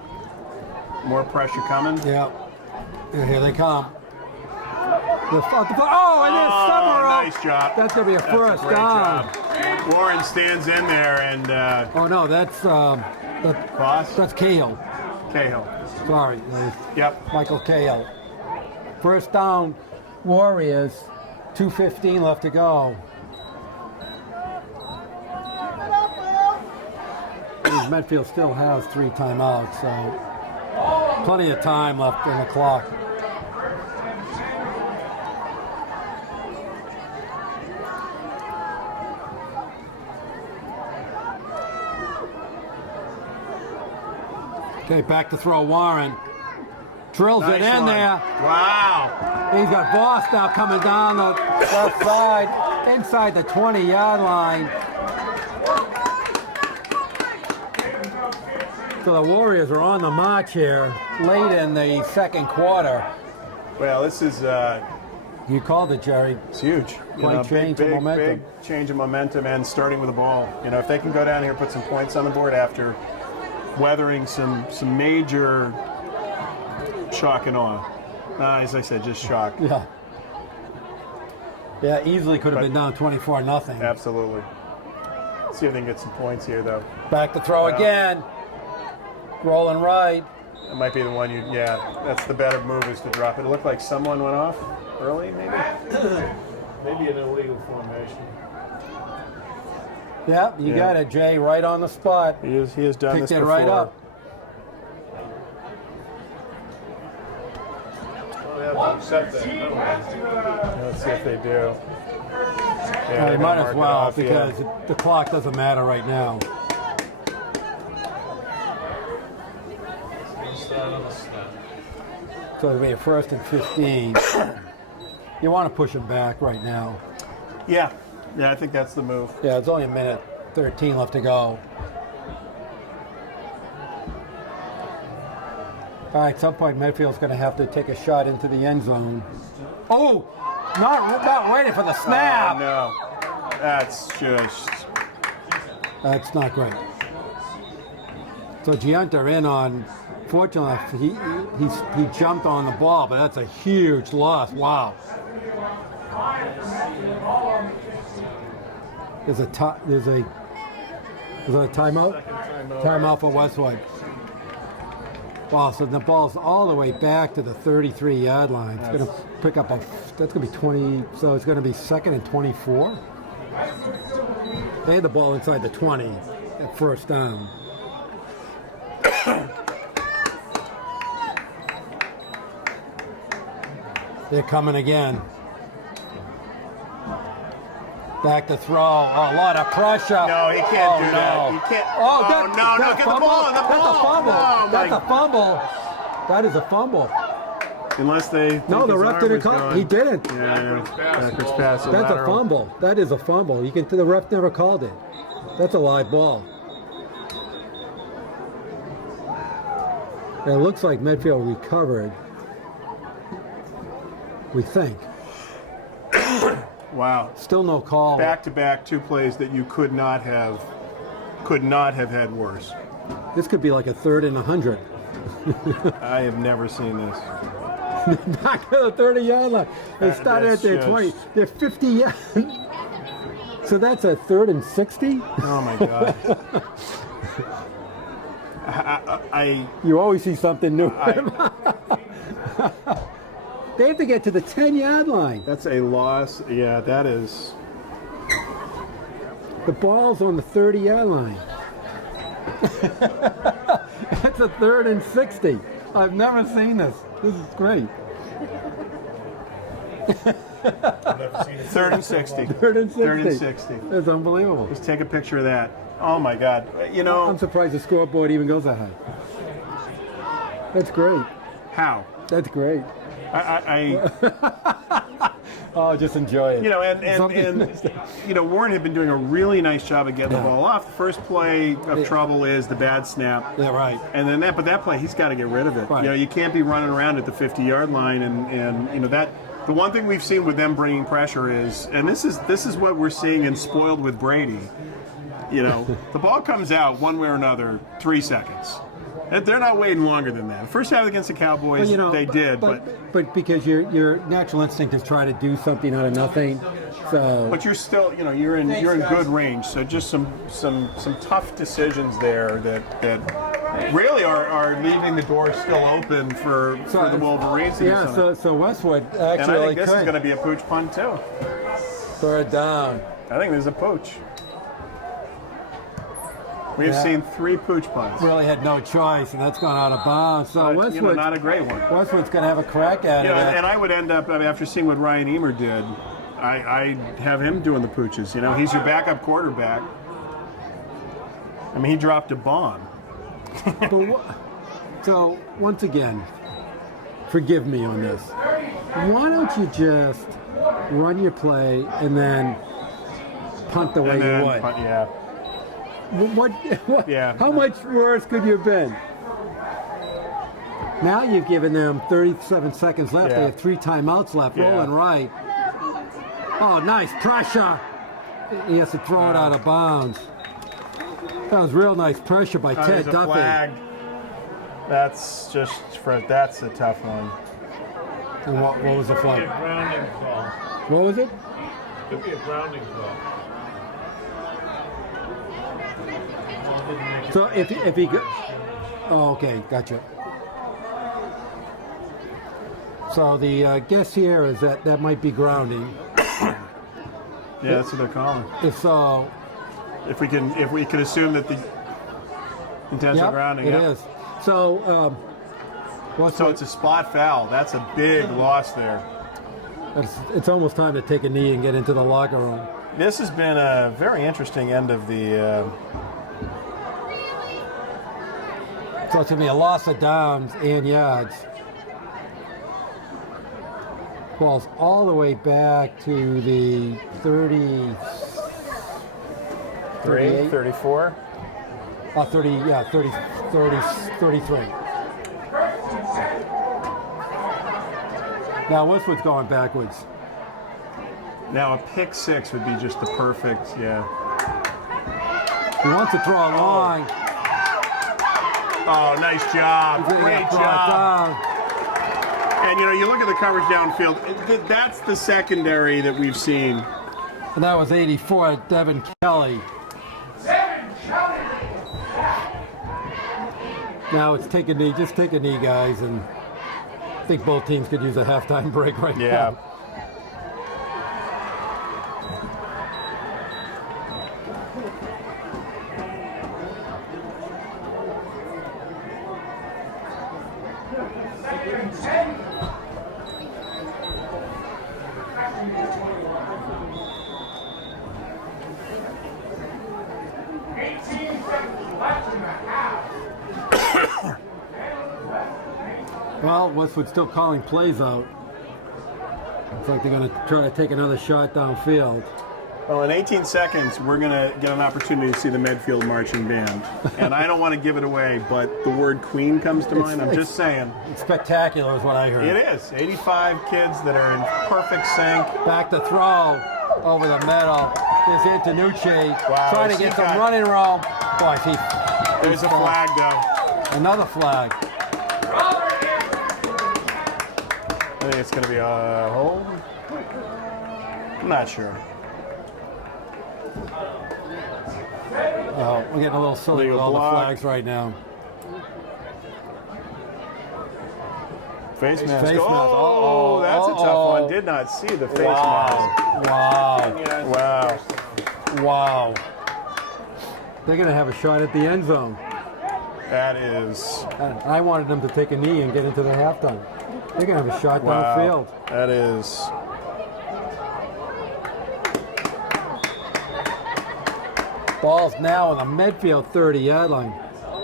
More pressure coming. Yeah. Here they come. And there's Summer. Nice job. That's going to be a That's first great down. job. Warren stands in there and Oh, no, that's Boss? that's Cahill. Cahill. Sorry. Yep. Michael Cahill. First down, Warriors. 2:15 left to go. Medfield still has 3 timeouts, so plenty of time left in the clock. Okay, back to throw Warren. Drills it Nice in one. there. Wow. He's got Voss now coming down the left side, inside the 20-yard line. So the Warriors are on the march here late in the second quarter. Well, this is You called it, Jerry. it's huge. Quite change of momentum. Big change of momentum and starting with the ball. You know, if they can go down here and put some points on the board after weathering some major shock and awe. As I said, just shock. Yeah. Yeah, easily could have But- been down 24-0. Absolutely. Let's see if they can get some points here, though. Back to throw Yeah. again. Rolling right. It might be the one yeah, that's the better move is to drop it. It looked like someone went off early, maybe? maybe an illegal formation. Yeah, you Yeah. got it, Jay, right on the spot. He has done Picked this it before. right up. Well, they have to accept that. Let's see if they do. Yeah, They they're might gonna as mark it well off, because yeah. the clock doesn't matter right now. Start on the snap. So it'll be a 1st and 15. You want to push them back right now. Yeah, I think that's the move. Yeah, it's only a minute 13 left to go. All right, at some point Medfield's going to have to take a shot into the end zone. Oh, not ready for the snap. Oh, no, that's just That's not great. So Giunta in on. Fortunately, he jumped on the ball, but that's a huge loss. Wow. Is there a timeout? Timeout for Westwood. Wow, so the ball's all the way back to the 33-yard line. It's going to pick up that's going to be 20, so it's going to be 2nd and 24. They had the ball inside the 20 at first down. They're coming again. Back to throw. Oh, a lot of pressure. no. He can't do no. that. He can't. Oh, no! Get the ball! The That's ball! a fumble. Oh, That's my- a fumble. That is a fumble. Unless they. No, think the his ref arm didn't was call. going. He didn't. Yeah, backwards pass. That's a lateral. fumble. That is a fumble. The ref never called it. That's a live ball. It looks like Medfield recovered. We think. Wow. Still no call. Back-to-back 2 plays that you could not have had worse. This could be like a 3rd and 100. I have never seen this. Back to the 30-yard line. They That- started at that's their just- 20. They're 50 yards. So that's a 3rd and 60? Oh my God. You always see something new. They have to get to the 10-yard line. That's a loss. Yeah, that is. The ball's on the 30-yard line. That's a 3rd and 60. I've never seen this. This is great. Third and 60. 3rd and 60. 3rd and 60. That's unbelievable. Just take a picture of that. Oh my God. You know. I'm surprised the scoreboard even goes that high. That's great. How? That's great. I Oh, just enjoy it. you know, and you know, Warren had been doing a really nice job of getting the ball off. The first play of trouble is the bad snap. Yeah, right. And then that play, he's got to get rid of it. Right. You know, you can't be running around at the 50-yard line, and you know that. The one thing we've seen with them bringing pressure is, and this is what we're seeing in Spoiled with Brady. You know, the ball comes out one way or another, 3 seconds. They're not waiting longer than that. First half against the Cowboys, they did, but because your natural instinct is try to do something out of nothing. So, but you're still, you know, you're in good range. So just some tough decisions there that really are leaving the door still open for the Wolverines. Yeah. So Westwood actually. And I think this is going to be a pooch punt too. 3rd down. I think there's a pooch. We have seen 3 pooch punts. Really had no choice, and that's gone out of bounds. So But, Westwood, you know, not a great one. Westwood's going to have a crack at You it. know, and I would end up, I mean, after seeing what Ryan Eamer did, I have him doing the pooches. You know, he's your backup quarterback. I mean, he dropped a bomb. So once again, forgive me on this. Why don't you just run your play and then punt the way you would? Yeah. What? Yeah. How much worse could you have been? Now you've given them 37 seconds left. Yeah. They have 3 timeouts left. Yeah. Rolling right. Oh, nice pressure. He has to throw it out of bounds. That was real nice pressure by Ted There's a Duffy. flag. That's a tough one. And what was the Could be flag? a grounding call. What was it? Could be a grounding call. So if he go, oh, okay, gotcha. So the guess here is that might be grounding. Yeah, that's what they're calling. If so, If we can assume that the intentional grounding. it is. So So it's a spot foul. That's a big loss there. it's almost time to take a knee and get into the locker room. This has been a very interesting end of the. So it's gonna be a loss of downs and yards. Ball's all the way back to the 30. 38? 34. 30, yeah, 30, 33. Now Westwood's going backwards. Now a pick 6 would be just the perfect. Yeah. He wants to throw a long. Oh, nice job. Great job. Down. And you know, you look at the coverage downfield. That's the secondary that we've seen. And that was 84, Devin Kelly. Now it's take a knee, just take a knee, guys, and I think both teams could use a halftime break right Yeah. now. Well, Westwood's still calling plays out. Looks like they're going to try to take another shot downfield. Well, in 18 seconds, we're going to get an opportunity to see the Medfield marching band. And I don't want to give it away, but the word Queen comes to mind. I'm just saying. It's spectacular is what I heard. It is. 85 kids that are in perfect sync. Back to throw over the middle. There's Antonucci Wow, trying to he get some got- running room. Boy, There's a flag, though. Another flag. I think it's going to be a hold. I'm not sure. We're getting a little silly Legal with all block. the flags right now. Face mask. Face mask. Oh, Uh-oh. that's a tough Uh-oh. one. Did not see the face mask. Wow. Wow. Wow. They're going to have a shot at the end zone. That is. I wanted them to take a knee and get into the halftime. They're going to have a shot Wow. downfield. That is. Ball's now on the Medfield 30-yard line.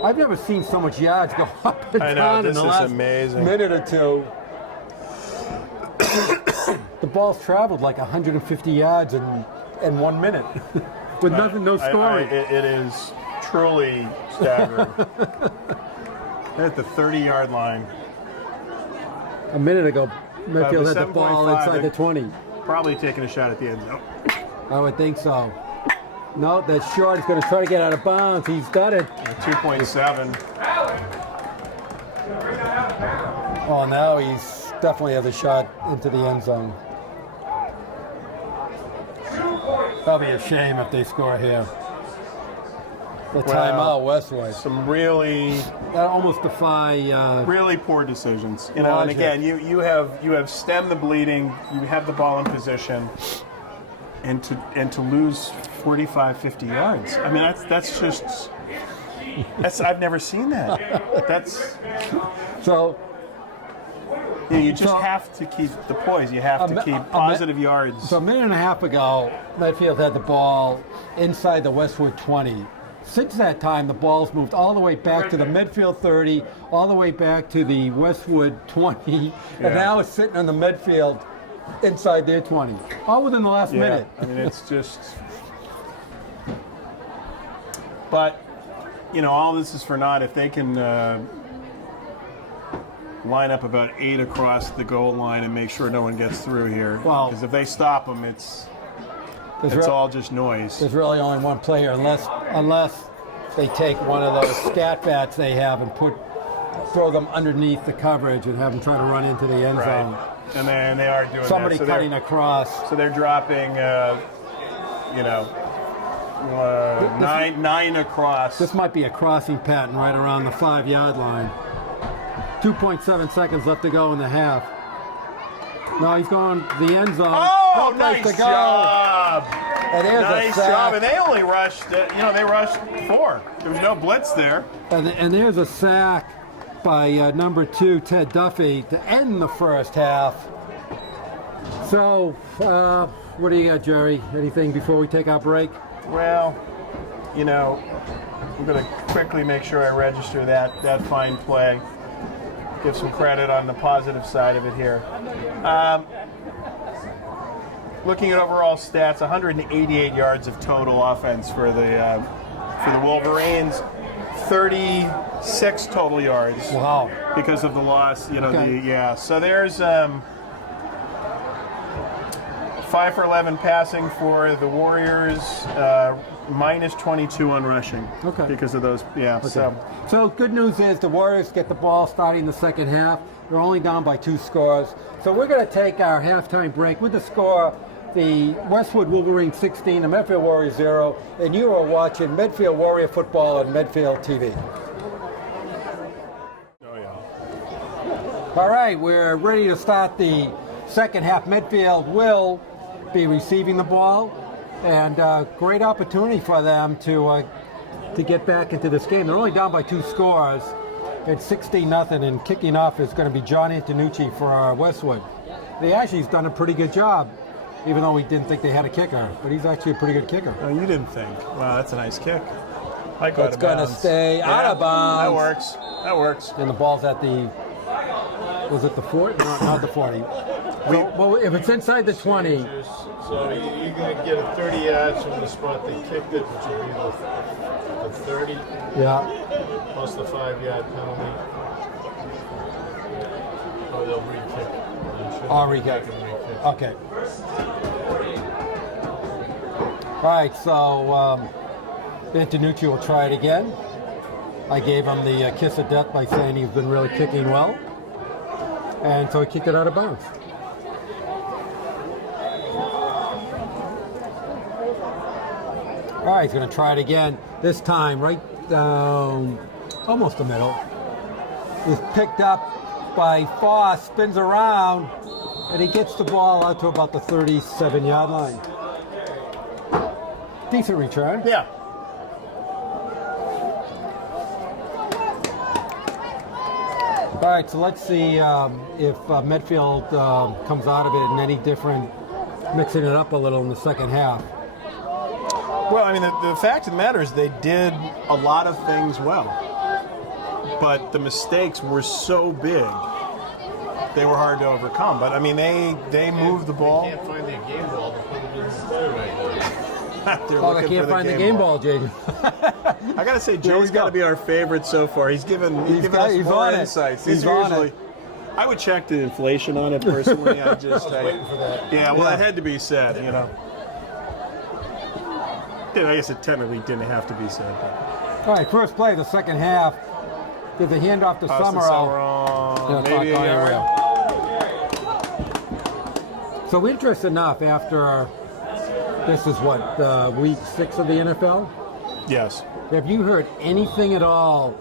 I've never seen so much yards go up and I know, down in this the is last amazing. minute or two. The ball's traveled like 150 yards in 1 minute with nothing, no scoring. It is truly staggering. They're at the 30-yard line. A minute ago, Medfield With had the ball 7.5, inside the they're 20. Probably taking a shot at the end zone. I would think so. No, that's short. He's going to try to get out of bounds. He's got it. 2.7. Oh, now he's definitely has a shot into the end zone. That'll be a shame if they score here. The timeout, Westwood. Some really, That almost defy. really poor decisions. You know, and Logic. again, you have stemmed the bleeding. You have the ball in position, and to lose 45, 50 yards. I mean, that's just. I've never seen that. That's. So You just have to keep the poise. You have to keep positive yards. So a minute and a half ago, Medfield had the ball inside the Westwood 20. Since that time, the ball's moved all the way back to the Medfield 30, all the way back to the Westwood 20, and now it's sitting on the Medfield inside their 20. All within the last minute. I mean, it's just. But, you know, all this is for naught. If they can line up about 8 across the goal line and make sure no one gets through here. Well, because if they stop them, it's all just noise. There's really only one player, unless they take one of those scat bats they have and throw them underneath the coverage and have them try to run into the end zone. Right. And then they are doing Somebody that. So cutting across. So they're dropping, nine across. This might be a crossing pattern right around the 5-yard line. 2.7 seconds left to go in the half. No, he's going the end zone. Oh, No place nice to go. job! And there's Nice a sack. job. And they only rushed, they rushed 4. There was no blitz there. And there's a sack by number 2, Ted Duffy, to end the first half. So, what do you got, Jerry? Anything before we take our break? Well, I'm going to quickly make sure I register that fine play. Give some credit on the positive side of it here. Looking at overall stats, 188 yards of total offense for the Wolverines. 36 total yards. Wow. Because of the loss, Okay. So there's 5 for 11 passing for the Warriors, minus 22 on rushing. Okay. Because of those, Okay. So good news is the Warriors get the ball starting the second half. They're only down by 2 scores. So we're going to take our halftime break with the score. The Westwood Wolverines 16, the Medfield Warriors 0, and you are watching Medfield Warrior football on Medfield TV. Oh, yeah. All right, we're ready to start the second half. Medfield will be receiving the ball, and great opportunity for them to get back into this game. They're only down by 2 scores. It's 16-0, and kicking off is going to be John Antonucci for Westwood. They actually has done a pretty good job, even though we didn't think they had a kicker, but he's actually a pretty good kicker. Oh, you didn't think. Wow, that's a nice kick. I go It's going to stay out of bounds. That works. And the ball's at the, was it the 40? No, not the 40. Well, if it's inside the 20. So you're going to get a 30 yards from the spot they kicked it, which would be the 30, Yeah. plus the 5-yard penalty. Oh, they'll re-kick. Oh, re-kick. Okay. All right, so Antonucci will try it again. I gave him the kiss of death by saying he's been really kicking well. And so he kicked it out of bounds. All right, he's going to try it again. This time right down almost the middle. He's picked up by Foss, spins around, and he gets the ball out to about the 37-yard line. Decent return. Yeah. All right, so let's see if Medfield comes out of it in any different, mixing it up a little in the second half. Well, I mean, the fact of the matter is they did a lot of things well, but the mistakes were so big they were hard to overcome. But I mean, they moved the ball. Can't find the game ball to put it in the play right now. They're Oh, I looking can't for the find the game ball, Jaden. I gotta say, Joe's got to be our favorite so far. He's given us more on it. insights. He's These are on usually. it. I would check the inflation on it personally. I waiting for that. Yeah, well, Yeah. that had to be said, you know. I guess it technically didn't have to be said. But. All right, first play, the second half. There's a handoff to Austin Summerall. Summerall, Yeah, maybe clock a on yard. So interesting enough, after this is what, week 6 of the NFL? Yes. Have you heard anything at all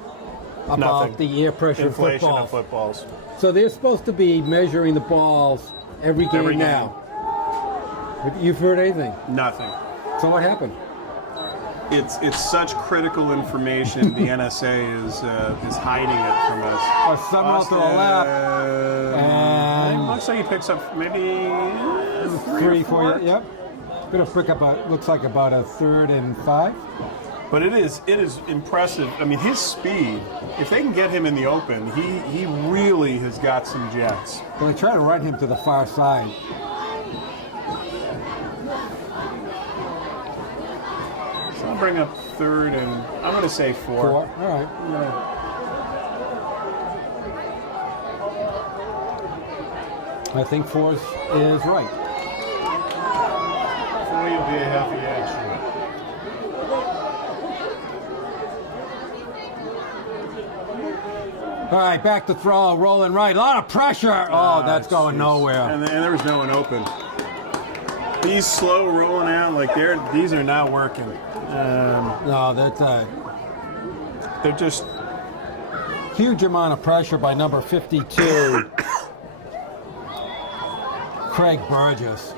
about Nothing. the air pressure Inflation football? of footballs. So they're supposed to be measuring the balls every game Every game. now. You've heard anything? Nothing. So what happened? It's such critical information. The NSA is hiding it from us. Summerall to the left. And looks like he picks up maybe 3, 4, yep. Gonna pick up looks like about a 3rd and 5. But it is impressive. I mean, his speed. If they can get him in the open, he really has got some jets. Well, they try to run him to the far side. So I'll bring up 3rd and I'm going to say 4. 4. All right. I think 4 is right. 4 you'll be a half a yard short. All right, back to throw, rolling right. A lot of pressure. Oh, that's going Jeez. nowhere. And there was no one open. These slow rolling out, like these are not working. No, that's a They're just huge amount of pressure by number 52, Craig Burgess.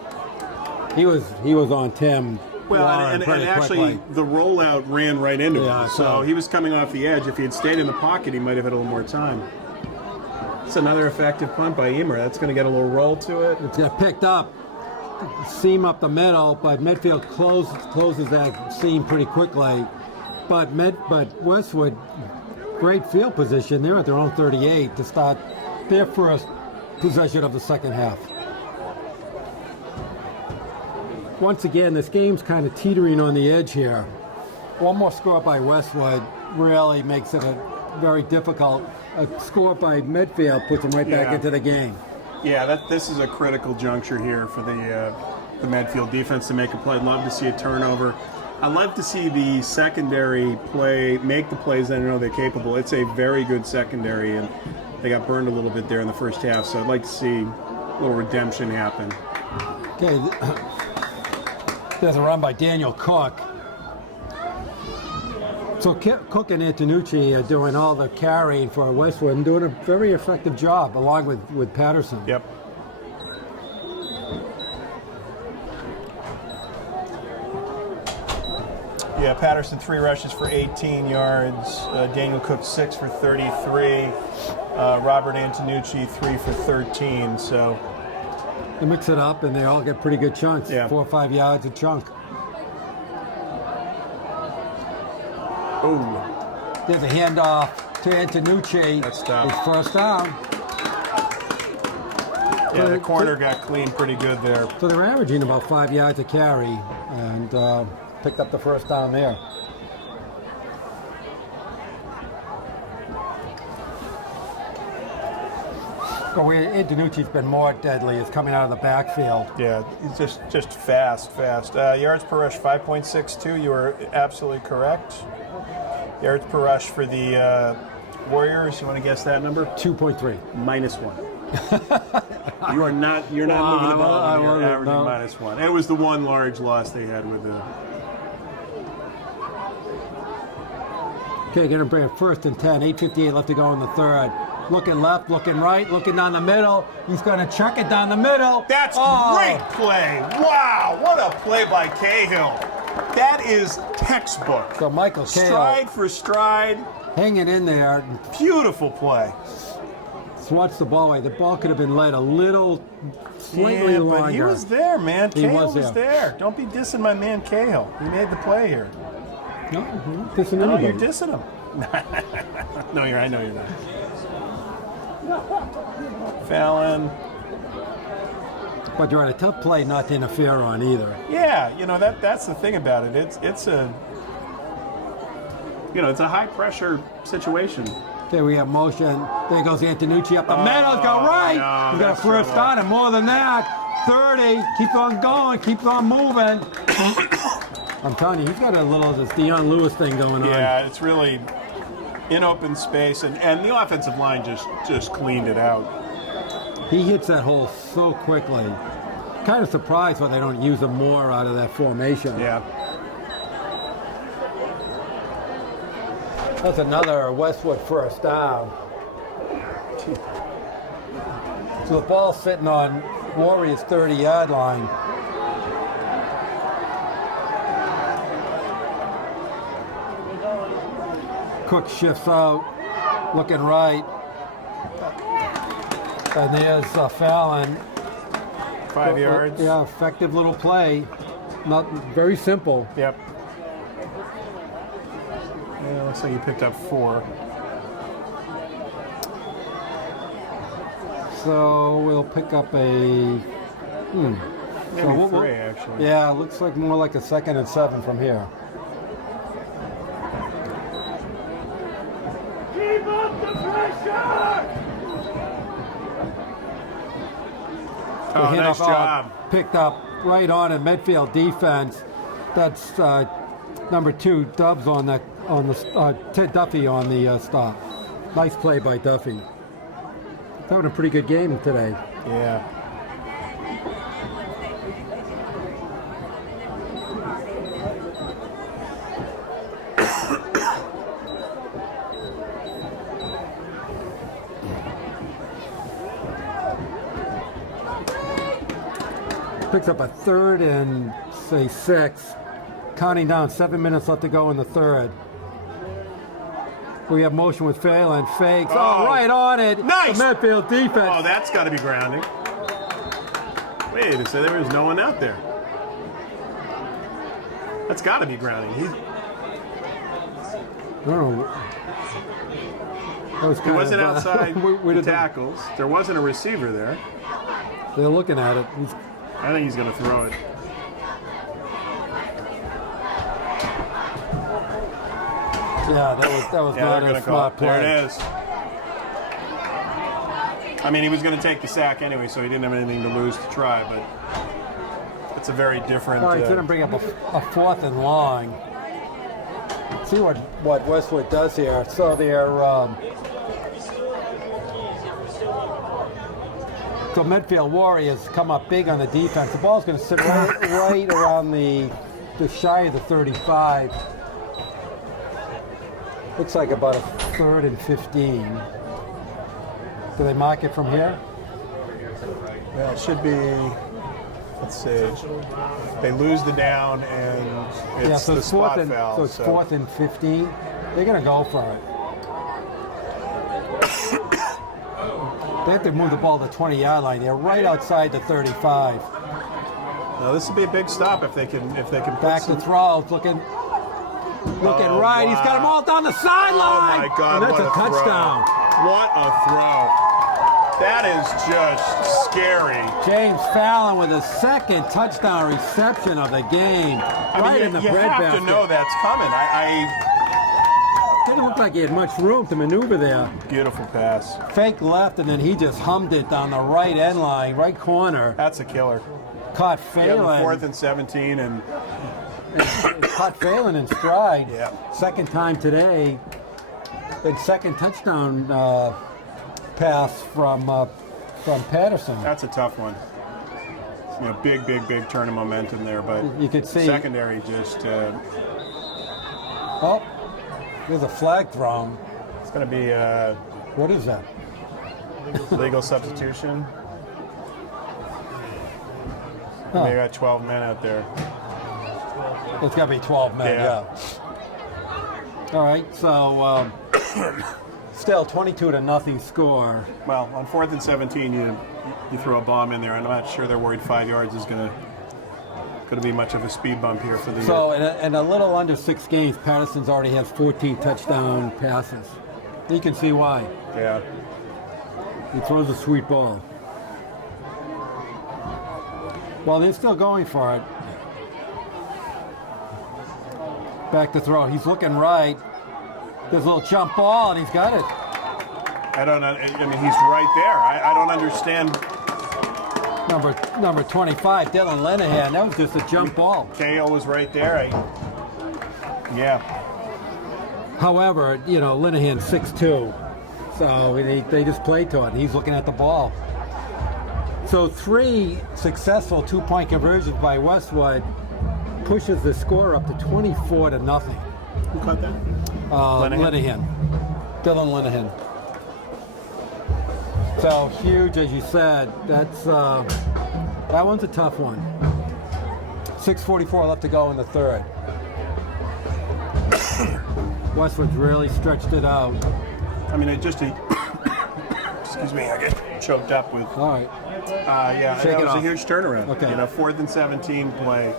He was on Tim. well, Warren and pretty actually quickly. the rollout ran right into Yeah, him. so- So he was coming off the edge. If he had stayed in the pocket, he might have had a little more time. It's another effective punt by Emer. That's going to get a little roll to it. It's got picked up, seam up the middle, but Medfield closes that seam pretty quickly. But Westwood, great field position. They're at their own 38 to start their first possession of the second half. Once again, this game's kind of teetering on the edge here. One more score by Westwood really makes it a very difficult. A score by Medfield puts them right back Yeah. into the game. Yeah, this is a critical juncture here for the Medfield defense to make a play. I'd love to see a turnover. I'd love to see the secondary make the plays that I know they're capable. It's a very good secondary, and they got burned a little bit there in the first half, so I'd like to see a little redemption happen. Okay, there's a run by Daniel Cook. So Cook and Antonucci are doing all the carrying for Westwood and doing a very effective job, along with Patterson. Yep. Yeah, Patterson 3 rushes for 18 yards. Daniel Cook 6 for 33. Robert Antonucci 3 for 13. So They mix it up and they all get pretty good chunks. Yeah. 4 or 5 yards a chunk. oh, There's a handoff to Antonucci. That's tough. It's first down. yeah, the corner got clean pretty good there. So they're averaging about 5 yards a carry and picked up the first down there. But Antonucci's been more deadly. It's coming out of the backfield. Yeah, he's just fast. Yards per rush 5.62. You are absolutely correct. Yards per rush for the Warriors. You want to guess that number? 2.3. -1. You're not moving the ball. I You're wasn't, averaging no. -1. It was the one large loss they had with the. Okay, going to bring it 1st and 10. 8:58 left to go in the third. Looking left, looking right, looking down the middle. He's going to chuck it down the middle. That's great play. Wow, what a play by Cahill. That is textbook. So Michael Cahill Stride for stride. hanging in there. Beautiful play. Swats the ball away. The ball could have been led a little slightly Yeah, longer. but he was there, man. He Cahill was was there. there. Don't be dissing my man Cahill. He made the play here. No, dissing No, anybody. you're dissing him. No, I know you're not. Fallon. But you're on a tough play not to interfere on either. Yeah, that's the thing about it. It's a it's a high pressure situation. Okay, we have motion. There goes Antonucci up the middle. He's got right. no, He's got a that's first trouble. on and more than that. 30. Keeps on going. Keeps on moving. I'm telling you, he's got a little of this Deion Lewis thing going on. Yeah, it's really in open space, and the offensive line just cleaned it out. He hits that hole so quickly. Kind of surprised why they don't use him more out of that formation. Yeah. That's another Westwood first down. So the ball's sitting on Warriors' 30-yard line. Cook shifts out, looking right. And there's Fallon. 5 yards. Yeah, effective little play. Not very simple. Yep. Yeah, looks like you picked up 4. So we'll pick up a. Maybe So 3, actually. Yeah, looks like more like a 2nd and 7 from here. Keep up the pressure! Oh, The nice handoff, job. Picked up right on in Medfield defense. That's number 2, Dubs on the Ted Duffy on the stop. Nice play by Duffy. He's having a pretty good game today. Yeah. Picks up a 3rd and say 6. Counting down, 7 minutes left to go in the 3rd. We have motion with Phelan. Fakes. Oh, right on it. Nice. The Medfield defense. Oh, that's got to be grounding. Wait, it said there was no one out there. That's got to be grounding. I don't know. That was He kind wasn't of, outside we the did tackles. There wasn't a receiver there. They're looking at it. I think he's going to throw it. Yeah, that was Yeah, not they're going a to call smart it. play. There it is. I mean, he was going to take the sack anyway, so he didn't have anything to lose to try, but it's a very different... Well, he's going to bring up a 4th and long. See what Westwood does here. So they're... So Medfield Warriors come up big on the defense. The ball's going to sit right around just shy of the 35. Looks like about a 3rd and 15. Do they mark it from here? Well, it should be... Let's see. They lose the down, and it's so the it's spot 4th and, foul. so it's 4th and 15. They're going to go for it. They have to move the ball to the 20-yard line. They're right outside the 35. Now, this would be a big stop if they can put Back some... to throws, looking Oh, right. He's got them all down the sideline. Oh my God! And that's what a touchdown. Throw. What a throw! That is just scary. James Fallon with a 2nd touchdown reception of the game. I Right mean, in the you bread have basket. to know that's coming. Didn't look like he had much room to maneuver there. Beautiful pass. Fake left, and then he just hummed it down the right end line, right corner. That's a killer. Caught Yeah, the Phelan. 4th and 17, and Caught Phelan in stride. Yeah. 2nd time today. And 2nd touchdown pass from Patterson. that's a tough one. Big turn of momentum there, but You could see. secondary just. Oh, there's a flag thrown. It's going to be. What is that? Legal substitution. Huh. They got 12 men out there. It's got to be 12 men, Yeah. All right, so still 22-0 score. Well, on 4th and 17, you throw a bomb in there. I'm not sure they're worried 5 yards is going to be much of a speed bump here for the. So in a little under 6 games, Patterson's already has 14 touchdown passes. You can see why. Yeah. He throws a sweet ball. Well, they're still going for it. Back to throw. He's looking right. There's a little jump ball, and he's got it. I don't know. I mean, he's right there. I don't understand. Number 25, Dylan Linehan. That was just a jump ball. KO was right there. Yeah. However, Linehan's 6'2", so they just play to it. He's looking at the ball. So 3 successful 2-point conversions by Westwood pushes the score up to 24-0. Who caught that? Linehan. Dylan Linehan. So huge, as you said. That one's a tough one. 6:44 left to go in the third. Westwood's really stretched it out. I mean, excuse me, I get choked up with. All right. Yeah, Shake that it was a off. huge turnaround. Okay. 4th and 17 play.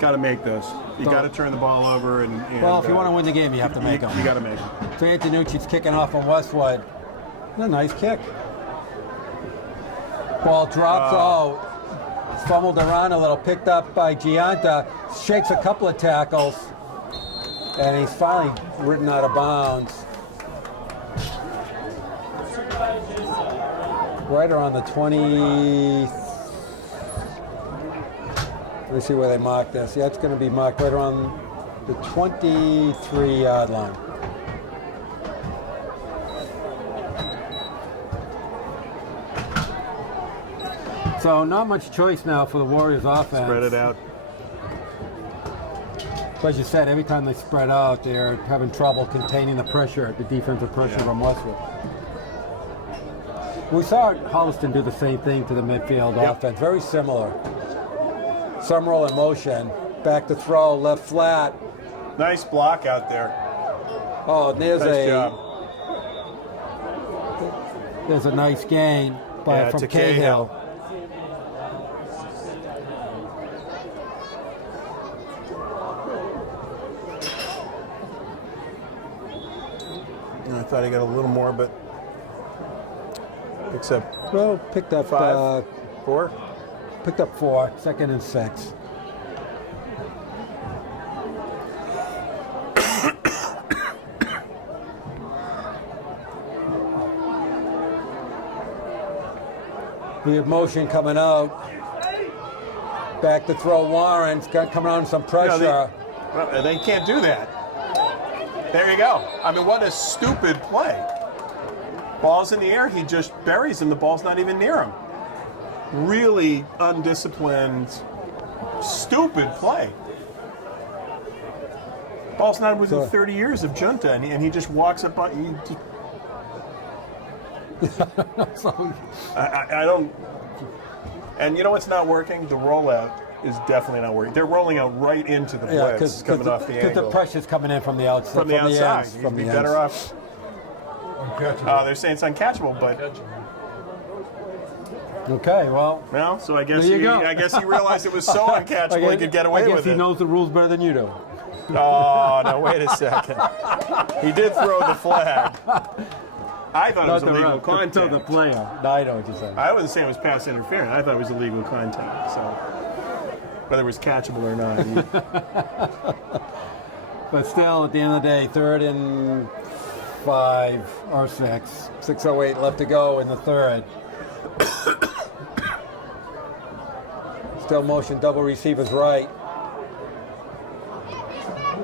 Got to make those. You got to turn the ball over and Well, if you want to win the game, you have to make them. You got to make them. So Antonucci's kicking off on Westwood. A nice kick. Ball drops out. Fumbled around a little. Picked up by Gianta. Shakes a couple of tackles. And he's finally ridden out of bounds. Right around the 20. Let me see where they mark this. Yeah, it's going to be marked right around the 23-yard line. So not much choice now for the Warriors offense. Spread it out. But as you said, every time they spread out, they're having trouble containing the pressure, the defensive pressure from Westwood. We saw Holliston do the same thing to the Medfield offense. Very similar. Summerall in motion. Back to throw, left flat. Nice block out there. Oh, Nice job. There's a nice gain from to Cahill. I thought he got a little more, but picks up Well, picked up 5, 4. Picked up 4, 2nd and 6. We have motion coming out. Back to throw Warren's coming on some pressure. They can't do that. There you go. I mean, what a stupid play. Ball's in the air, he just buries him. The ball's not even near him. Really undisciplined, stupid play. Ball's not within 30 years of Junta, and he just walks up on. I don't. And you know what's not working? The rollout is definitely not working. They're rolling out right into the blitz coming off the angle. Because the pressure's coming in from the outside. From the outside. ends, You'd from be the better ends. off. They're saying it's uncatchable, but Okay, well. well, so I guess There you go. I guess he realized it was so uncatchable he could get away I guess with he it. knows the rules better than you do. Oh no! Wait a second. He did throw the flag. I thought it was illegal contact. To the player. No, I know what you're saying. I wasn't saying it was pass interference. I thought it was illegal contact. So whether it was catchable or not. But still, at the end of the day, 3rd and 5 or 6. 6:08 left to go in the third. Still motion, double receivers right.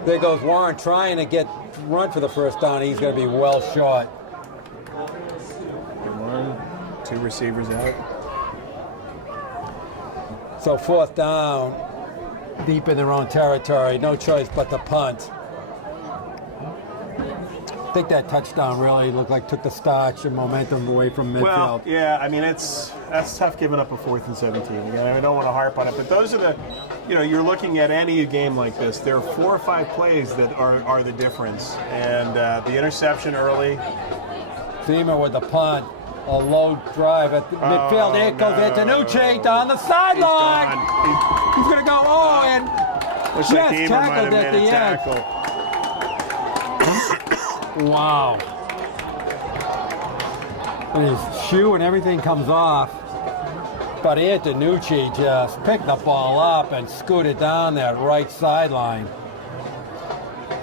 There goes Warren trying to run for the first down. He's going to be well short. 1, 2 receivers out. So 4th down, deep in their own territory. No choice but to punt. I think that touchdown really looked like took the starch and momentum away from midfield. Well, yeah, I mean, that's tough giving up a 4th and 17. Again, I don't want to harp on it, but those are the, you're looking at any game like this. There are 4 or 5 plays that are the difference. And the interception early. Seamer with the punt. A low drive at the midfield. There goes Antonucci down the sideline. He's going to go, and looks just like Eber might tackled have at made the a tackle. end. Wow. And his shoe and everything comes off. But Antonucci just picked the ball up and scooted down that right sideline.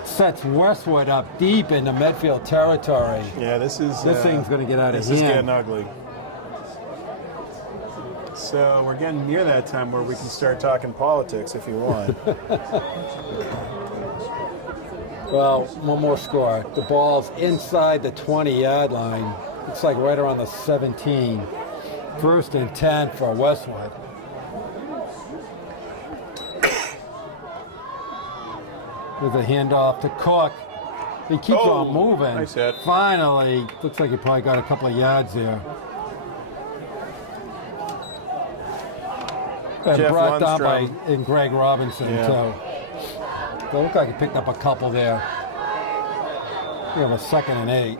Sets Westwood up deep into Medfield territory. Yeah, this thing's going to get out of hand. This is getting ugly. So we're getting near that time where we can start talking politics if you want. Well, one more score. The ball's inside the 20-yard line. It's like right around the 17. 1st and 10 for Westwood. There's a handoff to Cook. He keeps on moving. Nice hit. Finally, looks like he probably got a couple of yards there. And Jeff brought down by Lundstrom. Greg Robinson, too. So it looked like he picked up a couple there. We have a 2nd and 8.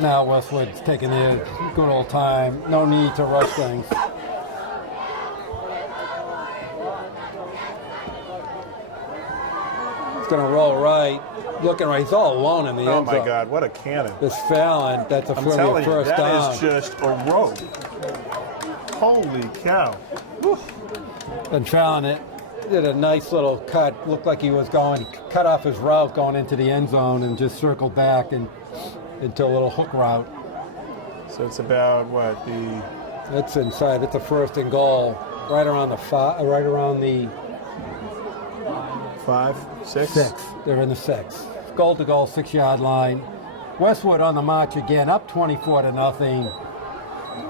Now Westwood's taking the good old time. No need to rush things. Going to roll right, looking right. He's all alone in the end zone. Oh my God, what a cannon! This Fallon, that's a I'm first down. That is just a rope. Holy cow! And Fallon did a nice little cut. Looked like he was going, cut off his route going into the end zone and just circled back and into a little hook route. So it's about what That's inside. It's a 1st and goal, right around the 5, 6? 6. They're in the 6. Goal to goal, 6-yard line. Westwood on the march again, up 24-0.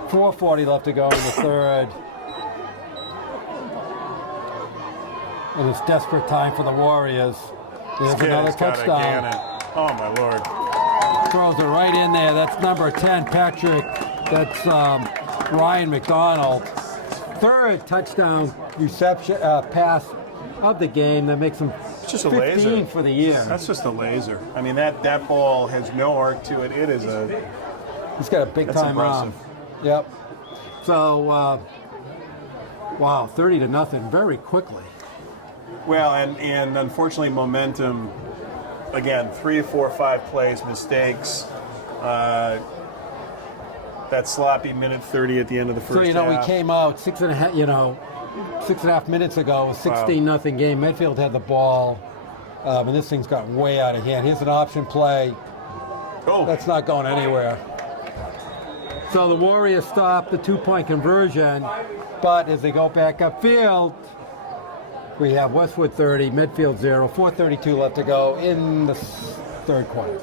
4:40 left to go in the 3rd. And it's desperate time for the Warriors. There's another touchdown. Oh my Lord. Throws it right in there. That's number 10, Patrick. That's Ryan McDonald. 3rd touchdown reception pass of the game that makes him It's just a 15 laser for the year. That's just a laser. I mean, that ball has no arc to it. It is a. He's got a big time arm. Yep. So, wow, 30-0 very quickly. Well, and unfortunately, momentum. Again, 3, 4, 5 plays, mistakes. That sloppy minute 30 at the end of the first half. So, we came out 6.5 minutes ago, it was 16-0 game. Medfield had the ball, and this thing's gotten way out of hand. Here's an option play. Oh. That's not going anywhere. So the Warriors stop the 2-point conversion, but as they go back upfield, we have Westwood 30, Medfield 0, 4:32 left to go in the 3rd quarter.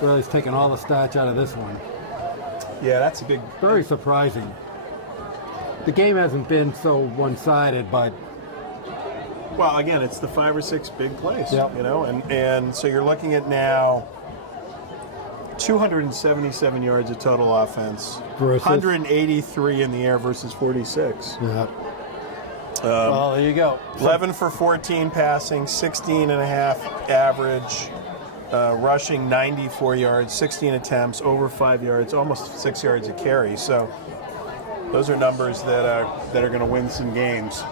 Really, he's taking all the starch out of this one. Yeah, that's a big. Very surprising. The game hasn't been so one-sided, but Well, again, it's the 5 or 6 big plays. Yep. And so you're looking at now 277 yards of total offense, Versus? 183 in the air versus 46. yeah. Well, there you go. 11 for 14 passing, 16 and a half average, rushing 94 yards, 16 attempts, over 5 yards, almost 6 yards a carry. So those are numbers that are going to win some games.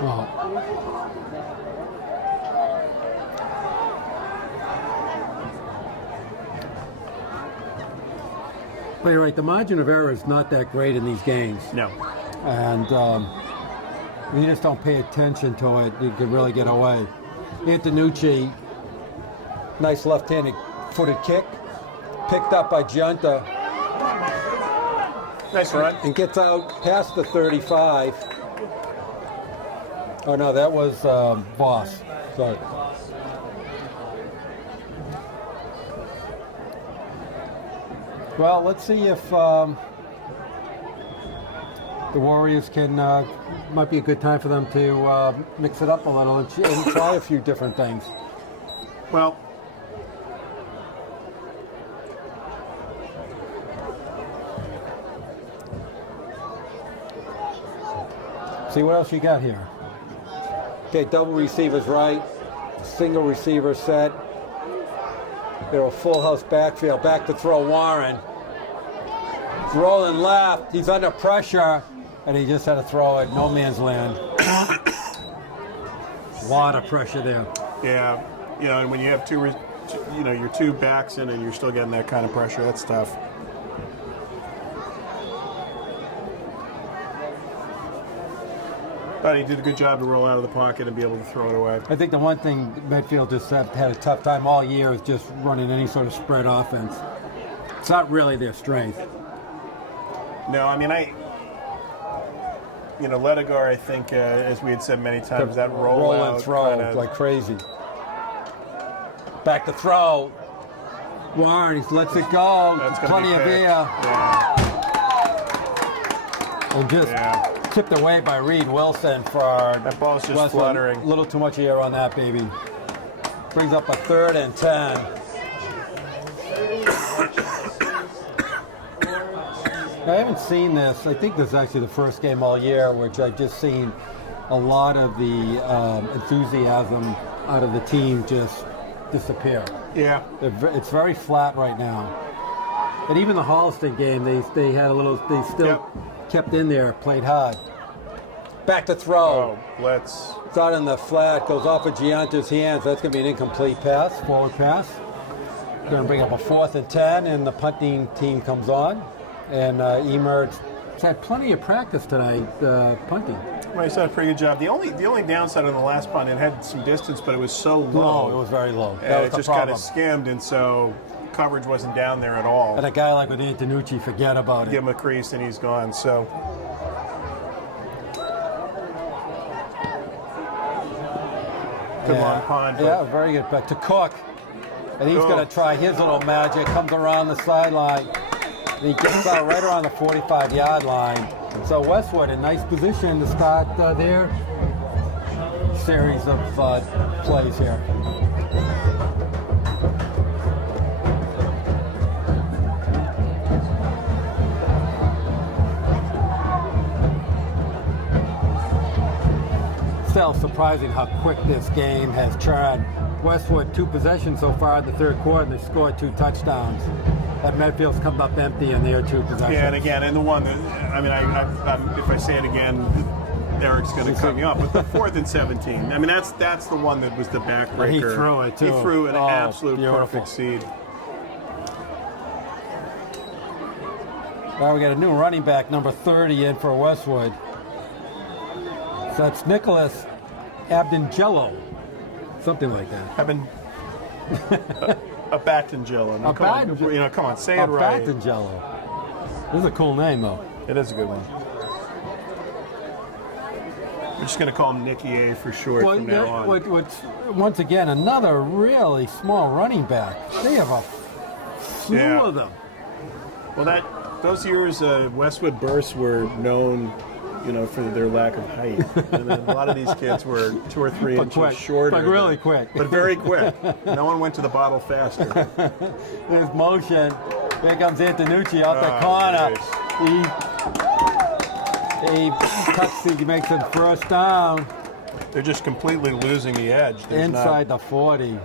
Well, but you're right, the margin of error is not that great in these games. No. And if you just don't pay attention to it, you could really get away. Antonucci, nice left-handed footed kick, picked up by Giunta. Nice run. And gets out past the 35. Oh no, that was Voss. Sorry. Well, let's see if the Warriors can might be a good time for them to mix it up a little and try a few different things. Well, see what else you got here. Okay, double receivers right, single receiver set. They're a full house backfield. Back to throw Warren. He's rolling left. He's under pressure, and he just had to throw it. No man's land. A lot of pressure there. yeah, and when you have your two backs in and you're still getting that kind of pressure, that's tough. But he did a good job to roll out of the pocket and be able to throw it away. I think the one thing Medfield just had a tough time all year is just running any sort of spread offense. It's not really their strength. No, I mean, Ledigar, I think, as we had said many times, that roll and throw like crazy. Back to throw. Warren, he lets it go. Plenty of air. Yeah. And just tipped away by Reed Wilson for that ball's just Westwood. fluttering. A little too much air on that baby. Brings up a 3rd and 10. I haven't seen this. I think this is actually the first game all year which I've just seen a lot of the enthusiasm out of the team just disappear. Yeah. It's very flat right now. And even the Holliston game, they had a little. They still kept in there, played hard. Back to throw. Oh, blitz. It's out in the flat, goes off of Gianta's hands. That's going to be an incomplete pass, forward pass. Going to bring up a 4th and 10, and the punting team comes on. And Emer's had plenty of practice tonight punting. Well, he's done a pretty good job. The only downside on the last punt, it had some distance, but it was so low. It was very low. That was it just kind of skimmed, and so coverage wasn't down there at all. And a guy like with Antonucci, forget about it. Give him a crease, and he's gone. So. Good long punt. Yeah, very good. Back to Cook. And he's going to try his little magic. Comes around the sideline. And he gets out right around the 45-yard line. So Westwood in nice position to start their series of plays here. Still surprising how quick this game has churned. Westwood 2 possessions so far in the 3rd quarter, and they scored 2 touchdowns. That Medfield's come up empty in their 2 possessions. Yeah, and again, and the one that, I mean, if I say it again, Eric's going to cut me off, but the 4th and 17. I mean, that's the one that was the backbreaker. He threw it, too. He threw an absolute beautiful. perfect seed. Now we got a new running back, number 30, in for Westwood. So that's Nicholas Abdangello. Something like that. A Batangelo. No, come on, say it right. Batangelo. This is a cool name, though. It is a good one. We're just going to call him Nicky A for short from now on. Once again, another really small running back. They have a slew of them. Well, those years, Westwood Bursts were known, for their lack of height. And then a lot of these kids were 2 or 3 inches shorter. But really quick. But very quick. No one went to the bottle faster. There's motion. Here comes Antonucci off the corner. He makes it 1st down. They're just completely losing the edge. Inside the 40.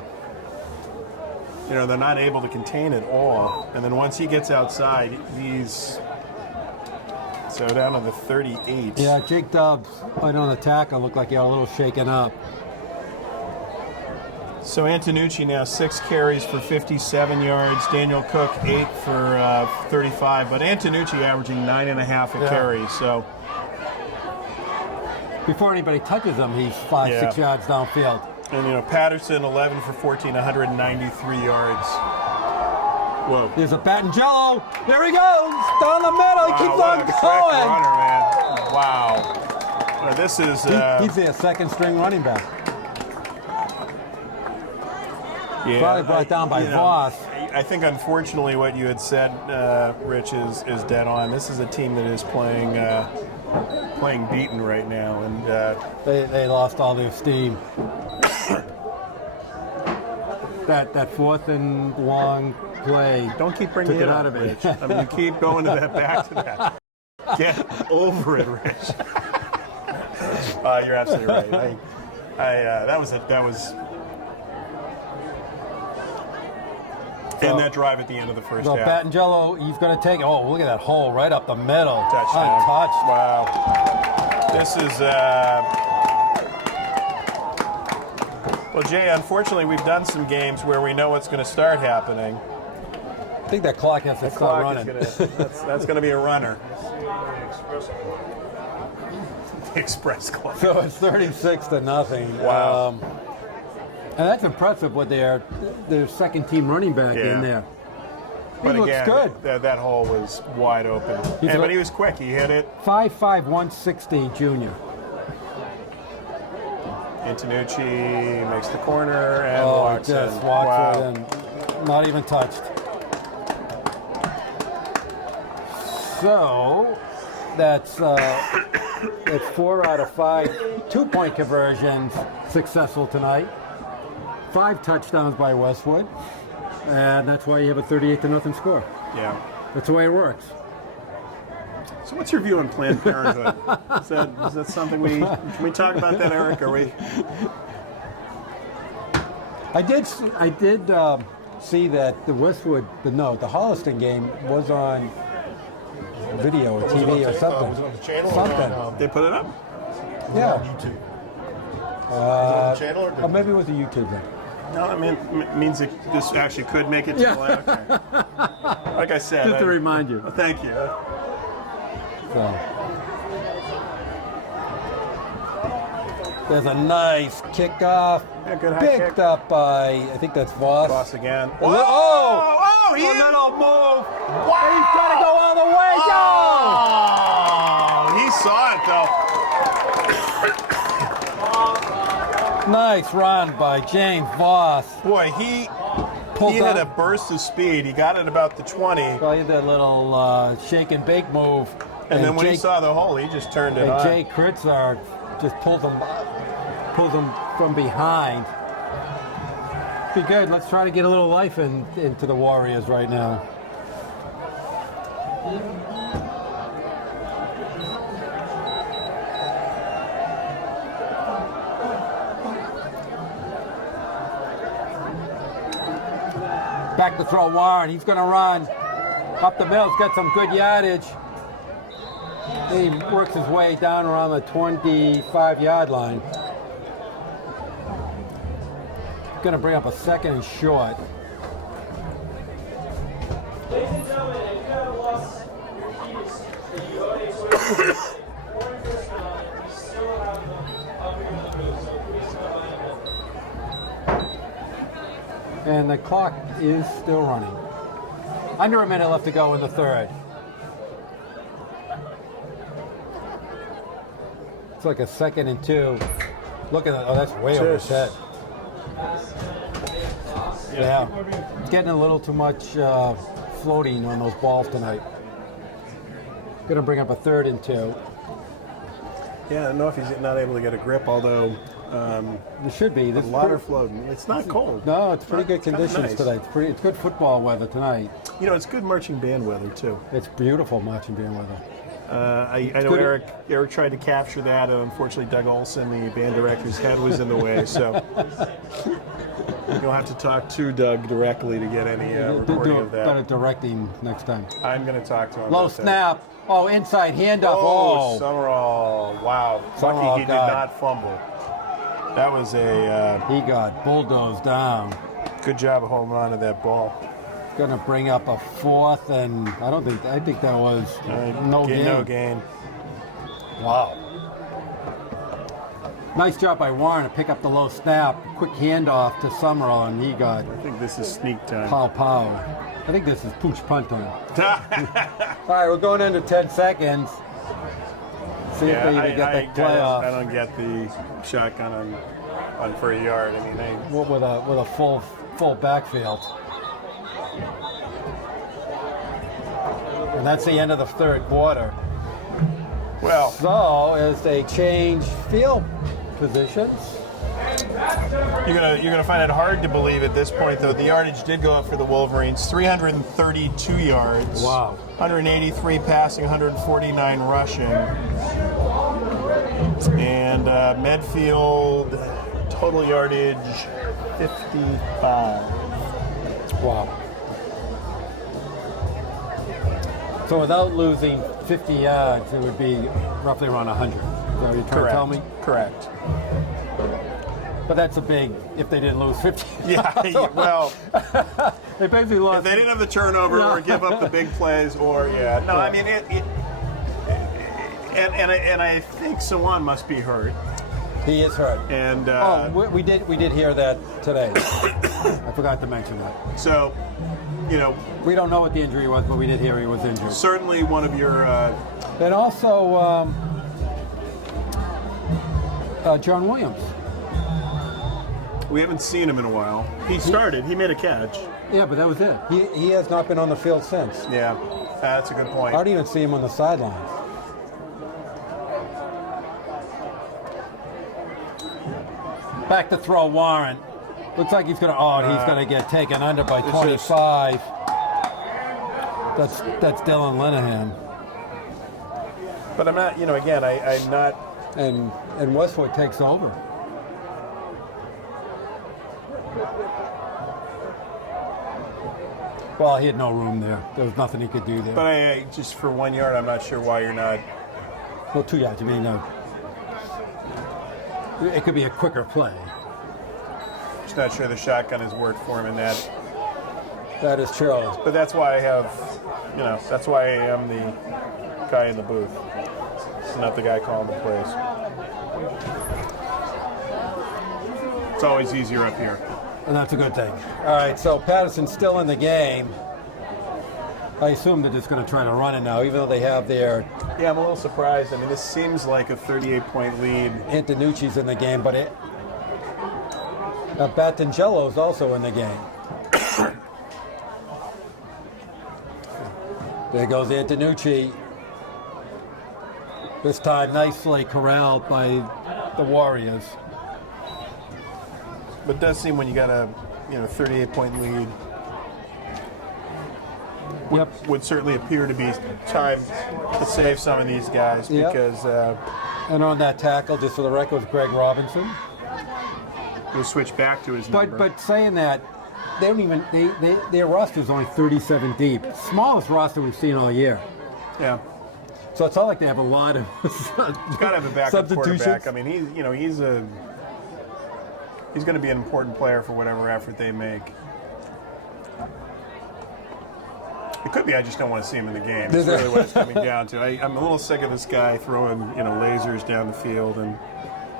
They're not able to contain it all. And then once he gets outside, he's down to the 38. Yeah, Jake Dubbs, right on the tackle, looked like he got a little shaken up. So Antonucci now 6 carries for 57 yards. Daniel Cook 8 for 35. But Antonucci averaging 9.5 a carry. So before anybody touches him, he's 5-6 yards downfield. And Patterson 11 for 14, 193 yards. Whoa. There's a Batangelo. There he goes. Down the middle. He keeps on going. Runner, man. Wow. Now this is he's their 2nd string running back. Yeah, Probably brought down by Voss. I think unfortunately what you had said, Rich, is dead on. This is a team that is playing beaten right now, and They lost all their steam. that fourth and long play. don't keep bringing Took it it up, out of it. Rich. I mean, you keep going to that, back to that. Get over it, Rich. You're absolutely right. That was. And that drive at the end of the first So half. Batangelo, he's going to take. Oh, look at that hole right up the middle. Touchdown. Untouched. Wow. This is. Well, Jay, unfortunately, we've done some games where we know what's going to start happening. I think that clock has to start running. That's going to be a runner. The express clock. So it's 36-0. Wow. And that's impressive with their second team running back Yeah. in there. But He looks again, good. That hole was wide open. But he was quick. He hit it. 5'5", 160 junior. Antonucci makes the corner and Oh, walks just in. walks Wow. right in. Not even touched. So that's 4 out of 5 2-point conversions successful tonight. 5 touchdowns by Westwood, and that's why you have a 38-0 score. Yeah. That's the way it works. So what's your view on Planned Parenthood? Is that something can we talk about that, Eric? Are we? I did see that the Westwood, the Holliston game was on video or TV or something. Was it on the channel? Something. Or They put it up? Yeah. on YouTube? Was it on the channel or Or maybe it was a YouTube thing. No, I mean, it means that this actually could make it to the live. Okay. Like I said. Just to remind you. Thank you. So. There's a nice kickoff. Yeah, good high Picked kick. up by, I think that's Voss. Boss again. Oh! Oh! He A hit it. little move. Wow! He's trying to go all the way. Oh! He saw it though. Nice run by James Voss. Boy, he Pulled had a up. burst of speed. He got it about the 20, Well, he did that little shake and bake move. and then when he Jake- saw the hole, he just turned it and on. Jay Kritzar just pulls him from behind. Be good. Let's try to get a little life into the Warriors right now. Back to throw Warren. He's going to run up the middle. He's got some good yardage. He works his way down around the 25-yard line. Going to bring up a second and short. And the clock is still running. Under a minute left to go in the third. It's like a 2nd and 2. Look at that. Oh, that's way over his head. Yeah. It's getting a little too much floating on those balls tonight. Going to bring up a 3rd and 2. Yeah, I don't know if he's not able to get a grip, although It should be. the This water floating. It's not cold. No, it's pretty good It's kinda conditions nice. today. It's good football weather tonight. You know, it's good marching band weather too. It's beautiful marching band weather. I know good. Eric tried to capture that. Unfortunately, Doug Olson, the band director's head was in the way, so you'll have to talk to Doug directly to get any recording Do of better that. directing next time. I'm going to talk to him. Low about that. snap. Oh, inside handoff. Oh, Oh, Summerall. Wow. Summerall Lucky he did got- not fumble. That was a he got bulldozed down. good job of holding on to that ball. Going to bring up a 4th, and I think that was no gain. No gain. Wow. Nice job by Warren to pick up the low snap. Quick handoff to Summerall, and he got I think this is sneak time. pow. I think this is pooch punt time. All right, we're going into 10 seconds. See if they I, even get I, the play I off. don't get the shotgun on for a yard. I mean, With a full backfield. And that's the end of the third quarter. Well, So as they change field positions, you're gonna find it hard to believe at this point, though. The yardage did go up for the Wolverines, 332 yards. Wow. 183 passing, 149 rushing. And Medfield total yardage 55. wow. So without losing 50 yards, it would be roughly around 100. Is that what you're trying to tell me? Correct. But that's a big, if they didn't lose 50. Yeah, well, They basically if lost. they didn't have the turnover or give up the big plays, or no, I mean and I think Sawan must be hurt. He is hurt. And we did hear that today. I forgot to mention that. so, We don't know what the injury was, but we did hear he was injured. certainly one of your And also, John Williams. we haven't seen him in a while. He started. He made a catch. Yeah, but that was it. He has not been on the field since. Yeah, that's a good point. I don't even see him on the sidelines. Back to throw Warren. Looks like he's going to. He's going to get taken under by 25. That's Dylan Linehan. But I'm not. Again, I'm not. And Westwood takes over. Well, he had no room there. There was nothing he could do there. But I just for 1 yard, I'm not sure why you're not. Well, 2 yards. I mean, it could be a quicker play. Just not sure the shotgun has worked for him in that. That is true. But that's why I have. That's why I am the guy in the booth. Not the guy calling the plays. It's always easier up here. And that's a good thing. All right, so Patterson's still in the game. I assume they're just going to try to run it now, even though they have their Yeah, I'm a little surprised. I mean, this seems like a 38-point lead. Antonucci's in the game, but Battangello's also in the game. There goes Antonucci. This time nicely corralled by the Warriors. But it does seem when you got a 38-point lead, Yep. would certainly appear to be time to save some of these guys Yep. because And on that tackle, just for the record, was Greg Robinson. he'll switch back to his number. But saying that, they don't even their roster is only 37 deep. Smallest roster we've seen all year. yeah, So it's not like they have a lot of got to have a backup substitutions. quarterback. I mean, he's going to be an important player for whatever effort they make. It could be I just don't want to see him in the game. That's really what it's coming down to. I'm a little sick of this guy throwing lasers down the field and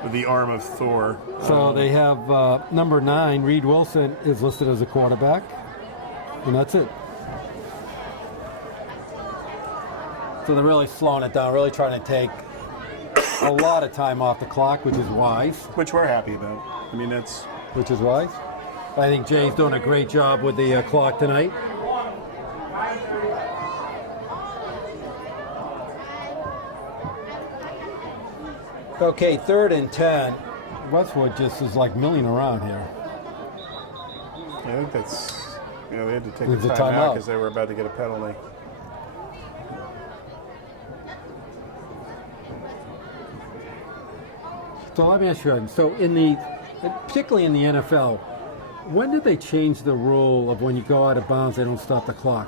with the arm of Thor. So they have number 9, Reed Wilson, is listed as a quarterback, and that's it. So they're really slowing it down, really trying to take a lot of time off the clock, which is wise. Which we're happy about. I mean, that's Which is wise. I think Jay's doing a great job with the clock tonight. Okay, 3rd and 10. Westwood just is like milling around here. I think that's they had to take It's a a timeout timeout. because they were about to get a penalty. So let me ask you, so particularly in the NFL, when did they change the rule of when you go out of bounds, they don't stop the clock?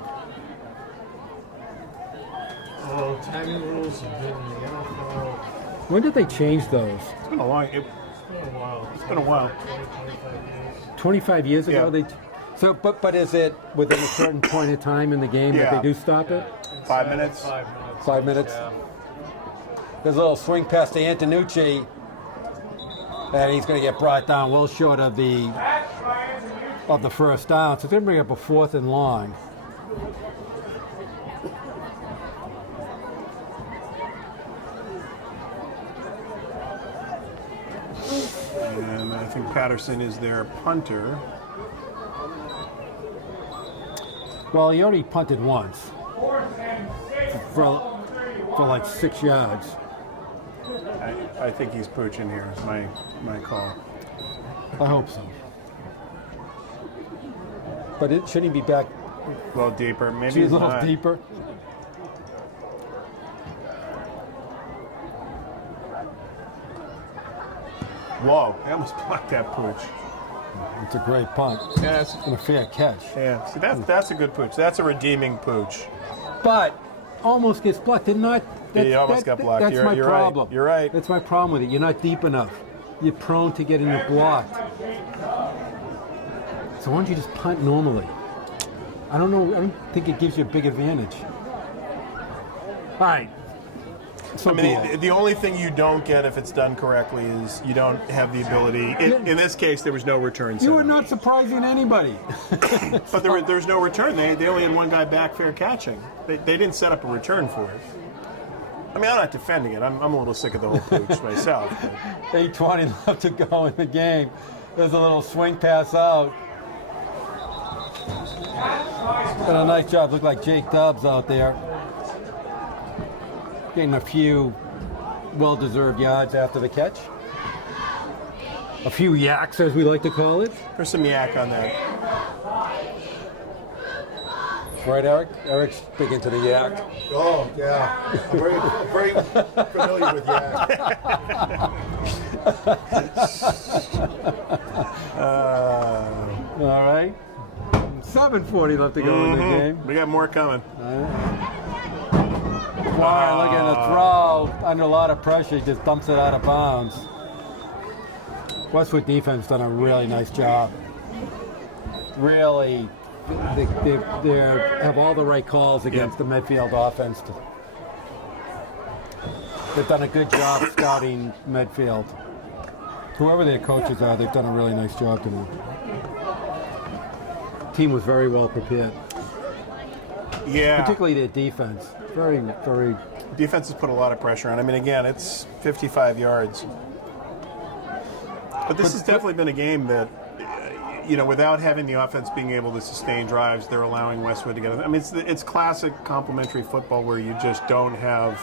Well, timing rules have been in the NFL When did they change those? It's been a long. for a while. It's been a while. 25 years ago? Yeah. But is it within a certain point of time in the game that Yeah. they do stop it? 5 minutes. 5 minutes. 5 minutes? Yeah. There's a little swing pass to Antonucci, and he's going to get brought down well short of the first down. So they're going to bring up a 4th and long. And I think Patterson is their punter. Well, he only punted once for like 6 yards. I think he's pooching here. Is my call. I hope so. But shouldn't he be back A little deeper. Maybe a he's little not. deeper? Whoa! I almost blocked that pooch. It's a great punt. Yes. And a fair catch. Yeah. See, that's a good pooch. That's a redeeming pooch. But almost gets blocked. Did not. He almost got blocked. That's You're my right. problem. You're right. That's my problem with it. You're not deep enough. You're prone to getting it blocked. So why don't you just punt normally? I don't know. I don't think it gives you a big advantage. All right. So I mean, the only thing you don't get if it's done correctly is you don't have the ability. In this case, there was no return. you were set. not surprising anybody. But there's no return. They only had one guy back fair catching. They didn't set up a return for it. I mean, I'm not defending it. I'm a little sick of the whole pooch myself. But. 8:20 left to go in the game. There's a little swing pass out. Done a nice job. Looked like Jake Dobbs out there. Getting a few well-deserved yards after the catch. A few yaks, as we like to call it. There's some yak on that. Right, Eric? Eric's big into the yak. Oh, yeah. I'm very familiar with Yak. All right. 7:40 left to go in the game. We got more coming. Warren looking to throw under a lot of pressure. He just dumps it out of bounds. Westwood defense done a really nice job. Really, they have all the right calls against the Medfield offense. They've done a good job scouting Medfield. Whoever their coaches are, they've done a really nice job tonight. Team was very well prepared, Yeah. particularly their defense. Very, very. Defense has put a lot of pressure on. I mean, again, it's 55 yards. But this has definitely been a game that, without having the offense being able to sustain drives, they're allowing Westwood to get it. I mean, it's classic complementary football where you just don't have.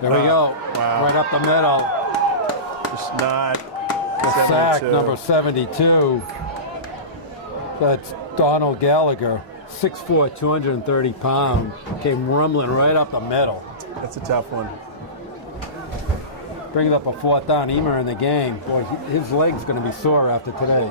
There we go. Wow. Right up the middle. Just not. The sack 72. number 72. That's Donald Gallagher, 6'4", 230 pounds. Came rumbling right up the middle. That's a tough one. Brings up a 4th down. Emer in the game. Boy, his leg's going to be sore after today.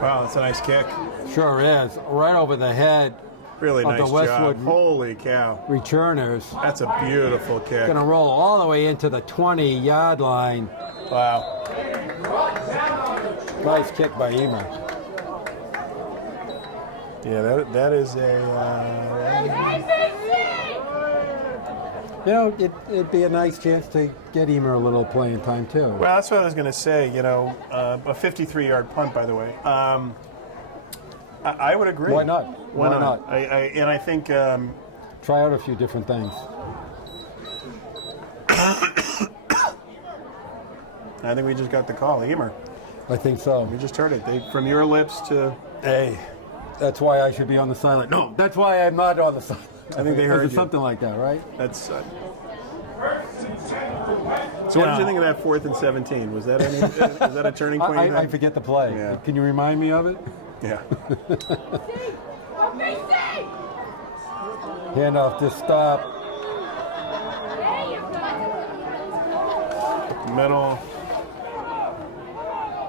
Wow, that's a nice kick. Sure is. Right over the head Really of nice the Westwood job. Holy cow. returners. That's a beautiful kick. Going to roll all the way into the 20-yard line. Wow. Nice kick by Emer. Yeah, that is a. It'd be a nice chance to get Emer a little playing time, too. Well, that's what I was going to say. A 53-yard punt, by the way. I would agree. Why not? Why Why not? not? I think. Try out a few different things. I think we just got the call, Emer. I think so. We just heard it. From your lips to. Hey, that's why I should be on the sideline. No, that's why I'm not on the sideline. I think they heard you. Something like that, right? That's. So, what did you think of that 4th and 17? Was that is that a turning point? I forget the play. Yeah. Can you remind me of it? Yeah. Handoff to stop. Middle.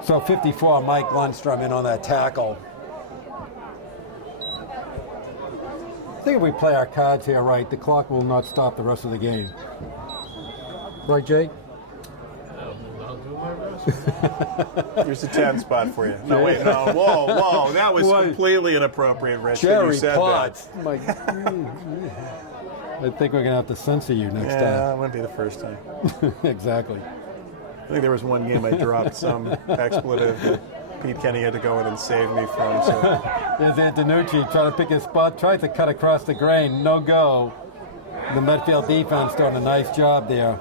So 54, Mike Lundstrom in on that tackle. I think if we play our cards here right, the clock will not stop the rest of the game. Right, Jake? I'll do my best. Here's the 10 spot for you. No, wait, no. Whoa. That was What? completely inappropriate, Rich. that Jerry you said Potts. I think we're going to have to censor you next that. Yeah, it wouldn't be the first time. time. Exactly. I think there was one game I dropped some expletive that Pete Kenny had to go in and save me from. So. There's Antonucci trying to pick his spot, tries to cut across the grain, no go. The Medfield defense doing a nice job there.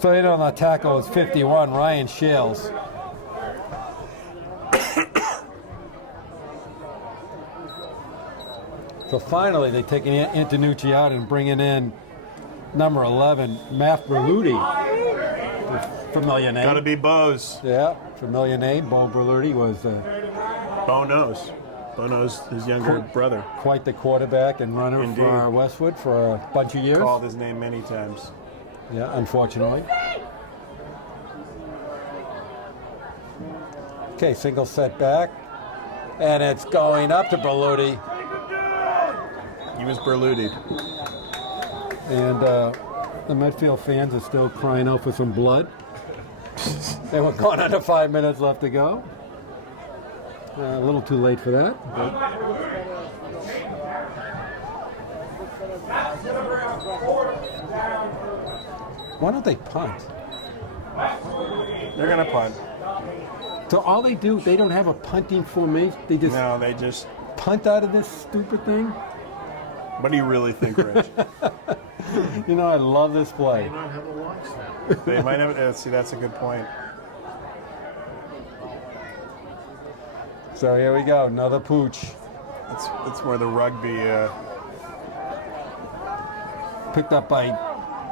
So in on the tackle is 51, Ryan Shields. So finally, they take Antonucci out and bringing in number 11, Matt Berluti. Familiar name. Gotta be Bose. Yeah, familiar name. Bo Berluti was Bo knows. Bo knows his younger brother. quite the quarterback and runner Indeed. for Westwood for a bunch of years. Called his name many times. Yeah, unfortunately. Okay, single set back. And it's going up to Berluti. He was Berluti. And the Medfield fans are still crying out for some blood. They were gone under 5 minutes left to go. A little too late for that. But why don't they punt? They're gonna punt. So all they do, they don't have a punting formation. They just No, they just. punt out of this stupid thing. What do you really think, Rich? You know, I love this play. Not have a long snap. They might have. See, that's a good point. So here we go, another pooch. It's where the rugby. Picked up by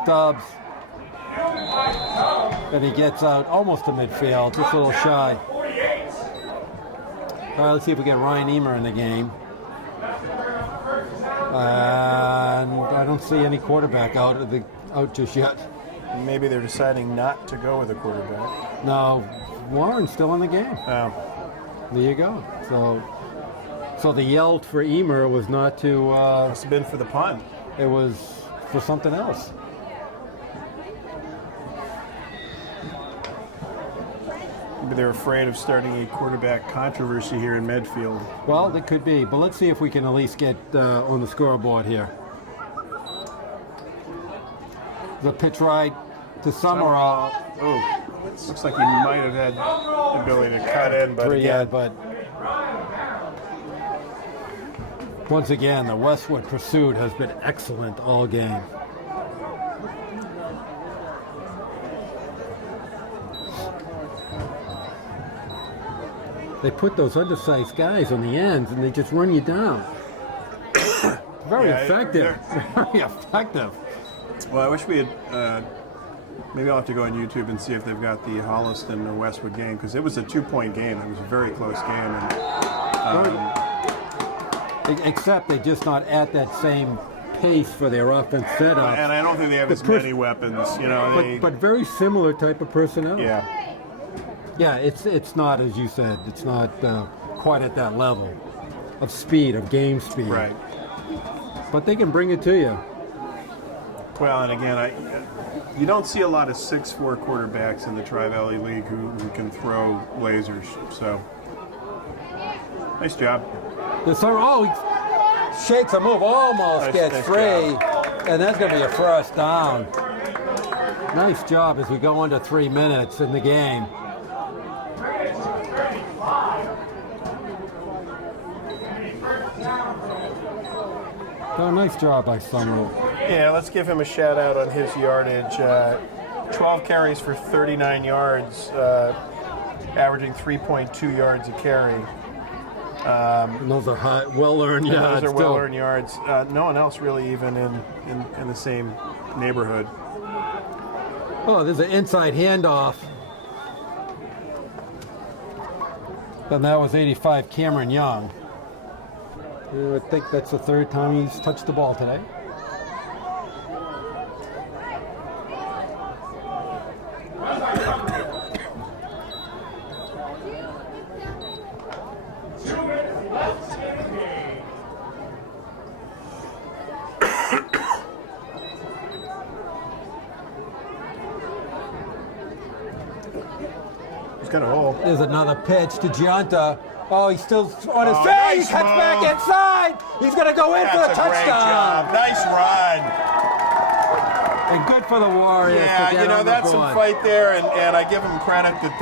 Dobbs. And he gets out almost to midfield, just a little shy. All right, let's see if we get Ryan Emer in the game. And I don't see any quarterback out just yet. Maybe they're deciding not to go with a quarterback. No, Warren's still in the game. Oh. There you go. So the yell for Emer was not to. Must have been for the punt. It was for something else. Maybe they're afraid of starting a quarterback controversy here in Medfield. Well, it could be, but let's see if we can at least get on the scoreboard here. The pitch right to Summerall. Oh, looks like he might have had the ability to cut in, but Yeah, again, but once again, the Westwood pursuit has been excellent all game. They put those undersized guys on the ends, and they just run you down. Very Yeah, effective. Very effective. well, I wish we had. Maybe I'll have to go on YouTube and see if they've got the Holliston or Westwood game, because it was a 2-point game. It was a very close game, and Except they're just not at that same pace for their offense setup. and I don't think they have as many weapons. You know, But very similar type of personnel. yeah. Yeah, it's not, as you said, it's not quite at that level of speed, of game speed. Right. But they can bring it to you. Well, and again, you don't see a lot of 6'4" quarterbacks in the Tri-Valley League who can throw lasers. So, nice job. He shakes a move, almost gets nice free, job. and that's going to be a first down. Nice job as we go into 3 minutes in the game. Oh, nice job by Summerall. Yeah, let's give him a shout out on his yardage. 12 carries for 39 yards, averaging 3.2 yards a carry. And those are high, well-earned yards. Those are well-earned yards. No one else really even in the same neighborhood. Oh, there's an inside handoff. And that was 85 Cameron Young. I think that's the third time he's touched the ball today. He's got a hole. There's another pitch to Giunta. Oh, he's still on his feet. Nice He cuts move. back inside. He's going to go in for the That's a great touchdown. job. Nice run. And good for the Warriors. Yeah, to get you know, on the that's some board. fight there, and I give them credit that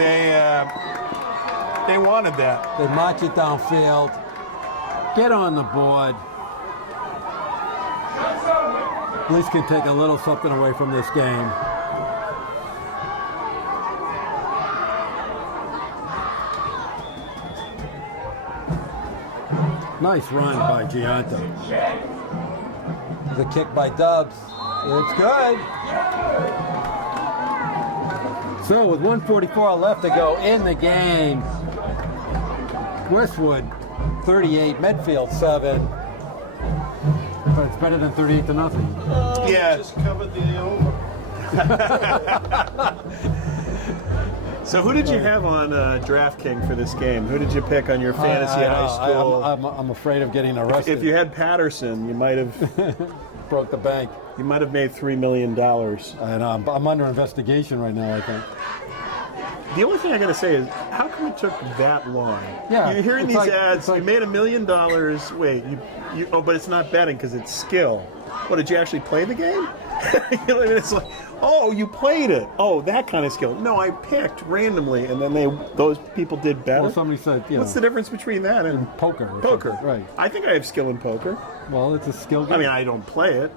they wanted that. They march it downfield. Get on the board. At least can take a little something away from this game. Nice run by Gianta. The kick by Dubs. It's good. So with 1:44 left to go in the game, Westwood 38, Medfield 7. But it's better than 38-0. Yeah. Just covered the over. So who did you have on DraftKings for this game? Who did you pick on your fantasy high school? I'm afraid of getting arrested. If you had Patterson, you might have broke the bank. you might have made $3 million. And I'm under investigation right now, I think. The only thing I gotta say is, how come it took that long? Yeah, You're hearing it's these like- ads. it's like- You made $1 million. Wait, you oh, but it's not betting because it's skill. What, did you actually play the game? You know what I mean? It's like, oh, you played it. Oh, that kind of skill. No, I picked randomly, and then those people did better. Well, somebody said, What's the difference between that and poker? or poker? something. Right. I think I have skill in poker. Well, it's a skill game. I mean, I don't play it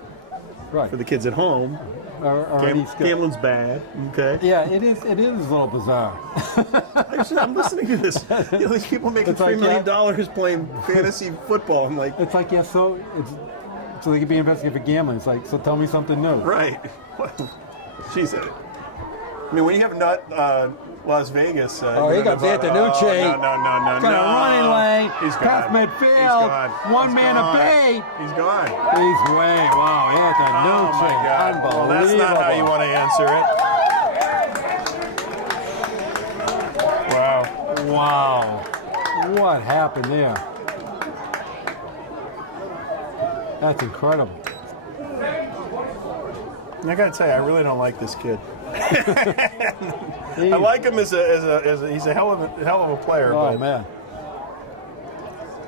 right. for the kids at home. Or any skill. Gambling's bad. Okay. Yeah, it is. It is a little bizarre. I'm listening to this. You know, these people making It's like, $3 million playing fantasy football. I'm like, It's like, yeah, so they could be investigated for gambling. It's like, so tell me something new. right. Jeez. I mean, when you have Las Vegas. Oh, here comes Antonucci. No. He's got a running lane. He's Past gone. midfield. He's gone. One He's man gone. to beat. He's gone. He's way. Wow, Antonucci. Oh my God. Unbelievable. Well, that's not how you want to answer it. Wow. Wow. What happened there? That's incredible. I gotta tell you, I really don't like this kid. I like him as a he's a hell of a player. Oh, man.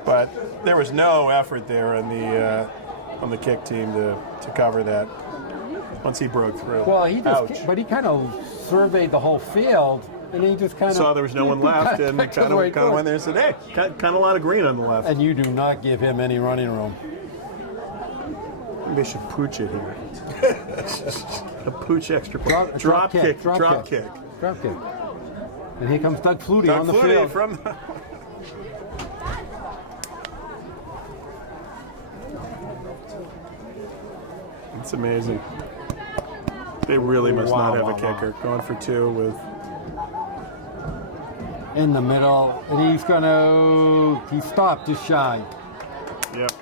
But there was no effort there on the kick team to cover that once he broke through. Well, he Ouch. just, but he kind of surveyed the whole field, and he just kind of Saw there was no one left, and Back to kind the way of it went there and said, "Hey, kind of a lot of green on the left." And you do not give him any running room. They should pooch it here. A pooch extra point. Drop kick. Drop kick. And here comes Doug Flutie on the field. From the It's amazing. They really must not have a kicker. Going for two with In the middle, and he stopped just shy. Yep.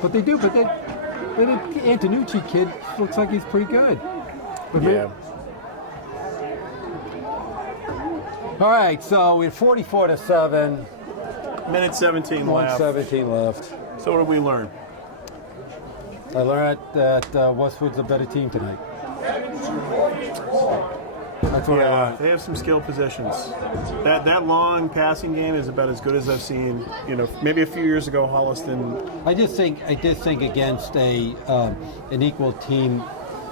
But the Antonucci kid looks like he's pretty good. But Yeah. All right, so we're 44-7, Minute 17 left. 1:17 left. So what did we learn? I learned that Westwood's a better team tonight. That's what I Yeah, learned. they have some skill positions. That long passing game is about as good as I've seen. You know, maybe a few years ago, Holliston. I just think against an equal team,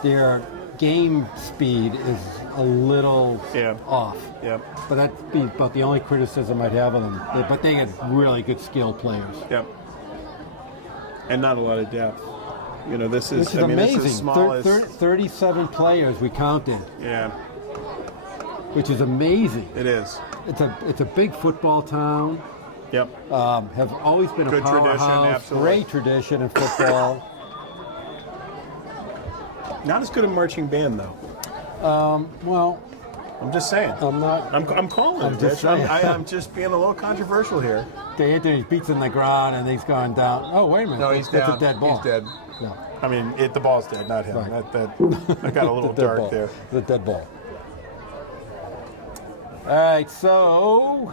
their game speed is a little off. Yeah. But that'd be about the only criticism I'd have of them. But they had really good skilled players. Yep. And not a lot of depth. You know, this is. Which is I mean, amazing. This is small as, 37 players we counted, yeah, which is amazing. it is. It's a big football town. Yep. Have always been Good a tradition, powerhouse. absolutely. Great tradition in football. Not as good a marching band though. Well, I'm just saying. I'm not. I'm calling I'm it. just Rich. saying. I'm just being a little controversial here. Anthony beats in the ground and he's gone down. Oh, wait a minute. No, he's That's down. a dead ball. He's dead. Yeah. I mean, the ball's dead, not him. Right. That got a little The dead dark ball. there. The dead ball. All right, so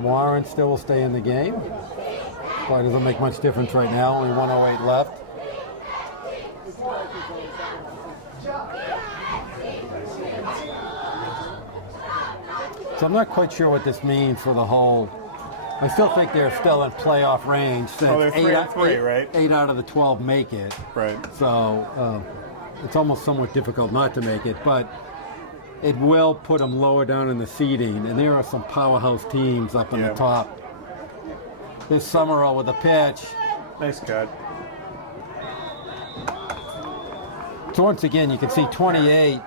Warren still will stay in the game. Probably doesn't make much difference right now. Only 1:08 left. So I'm not quite sure what this means for the whole. I still think they're still in playoff range. Since Oh, they're 3-3, right? 8 out of the 12 make it. Right. So it's almost somewhat difficult not to make it, but it will put them lower down in the seeding. And there are some powerhouse teams up in Yeah. the top. This Summerall with a pitch. Nice cut. So once again, you can see 28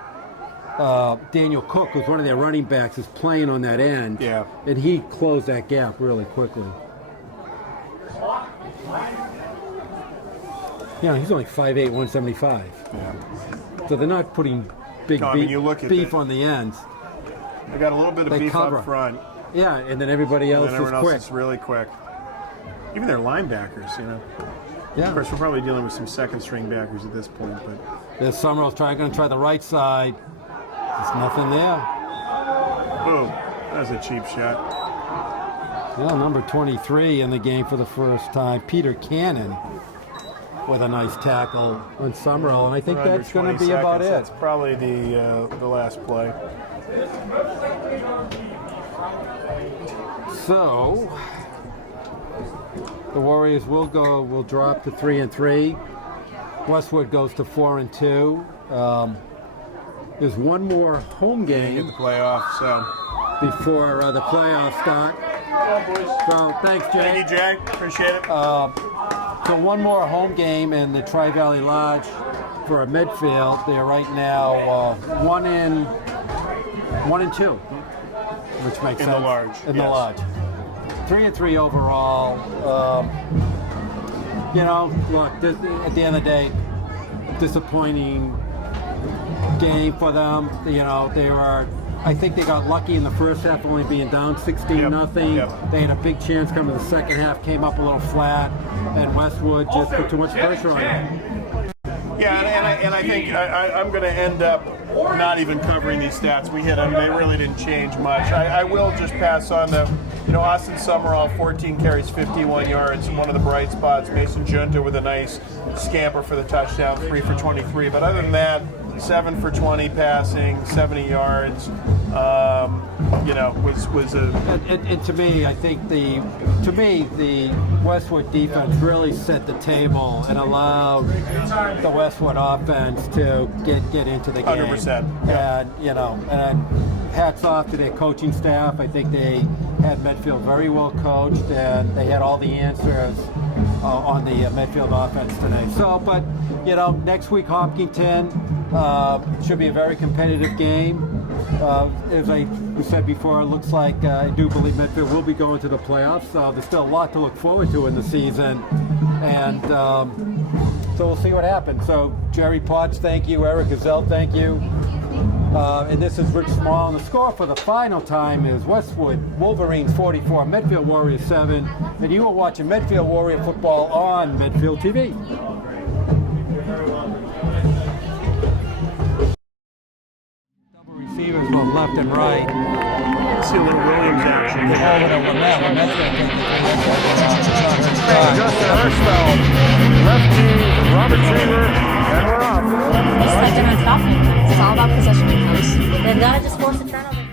Daniel Cook, who's one of their running backs, is playing on that end. Yeah. And he closed that gap really quickly. He's only 5'8", 175. Yeah. So they're not putting big No, I mean, you look at beef the- on the ends. They got a little bit of They beef cover. up front. Yeah, and then everybody else And then everyone is quick. else is really quick. Even their linebackers, Yeah. Of course, we're probably dealing with some second-string backers at this point, but There's Summerall's going to try the right side. There's nothing there. boom, that was a cheap shot. Yeah, number 23 in the game for the first time, Peter Cannon, with a nice tackle on Summerall, and I think We're under that's going to 20 be about seconds. it. That's probably the last play. So the Warriors will drop to 3-3. Westwood goes to 4-2. There's one more home In game the playoffs, so. before the playoffs start. So thanks, Jay. Thank you, Jay. Appreciate it. So one more home game in the Tri-Valley Lodge for Medfield. They are right now 1-2, which makes In sense. the Lodge, In the yes. Lodge. 3-3 overall. Look, at the end of the day, disappointing game for them. I think they got lucky in the first half, only being down 16-0. Yep. They had a big chance coming in the second half, came up a little flat, and Westwood just put too much pressure on them. Yeah, and I think I'm going to end up not even covering these stats. We hit them; they really didn't change much. I will just pass on the, Austin Summerall, 14 carries, 51 yards. One of the bright spots. Mason Junta with a nice scamper for the touchdown, 3 for 23. But other than that, 7 for 20 passing, 70 yards. Was a. And to me, I think the Westwood defense really set the table and allowed the Westwood offense to get into the game. 100%. Yeah. And hats off to their coaching staff. I think they had Medfield very well coached, and they had all the answers on the Medfield offense today. So, but next week Hopkinton should be a very competitive game. As I said before, it looks like I do believe Medfield will be going to the playoffs. There's still a lot to look forward to in the season, and so we'll see what happens. So Jerry Potts, thank you. Eric Gazelle, thank you. And this is Rich Small, and the score for the final time is Westwood Wolverines 44, Medfield Warriors 7, and you are watching Medfield Warrior football on Medfield TV. Receivers both left and right. See a little Williams action. Justin Hirschfeld, lefty, Robert Taylor, and we're off. It's like they're not stopping them. It's all about possession. They've got to just force a turnover.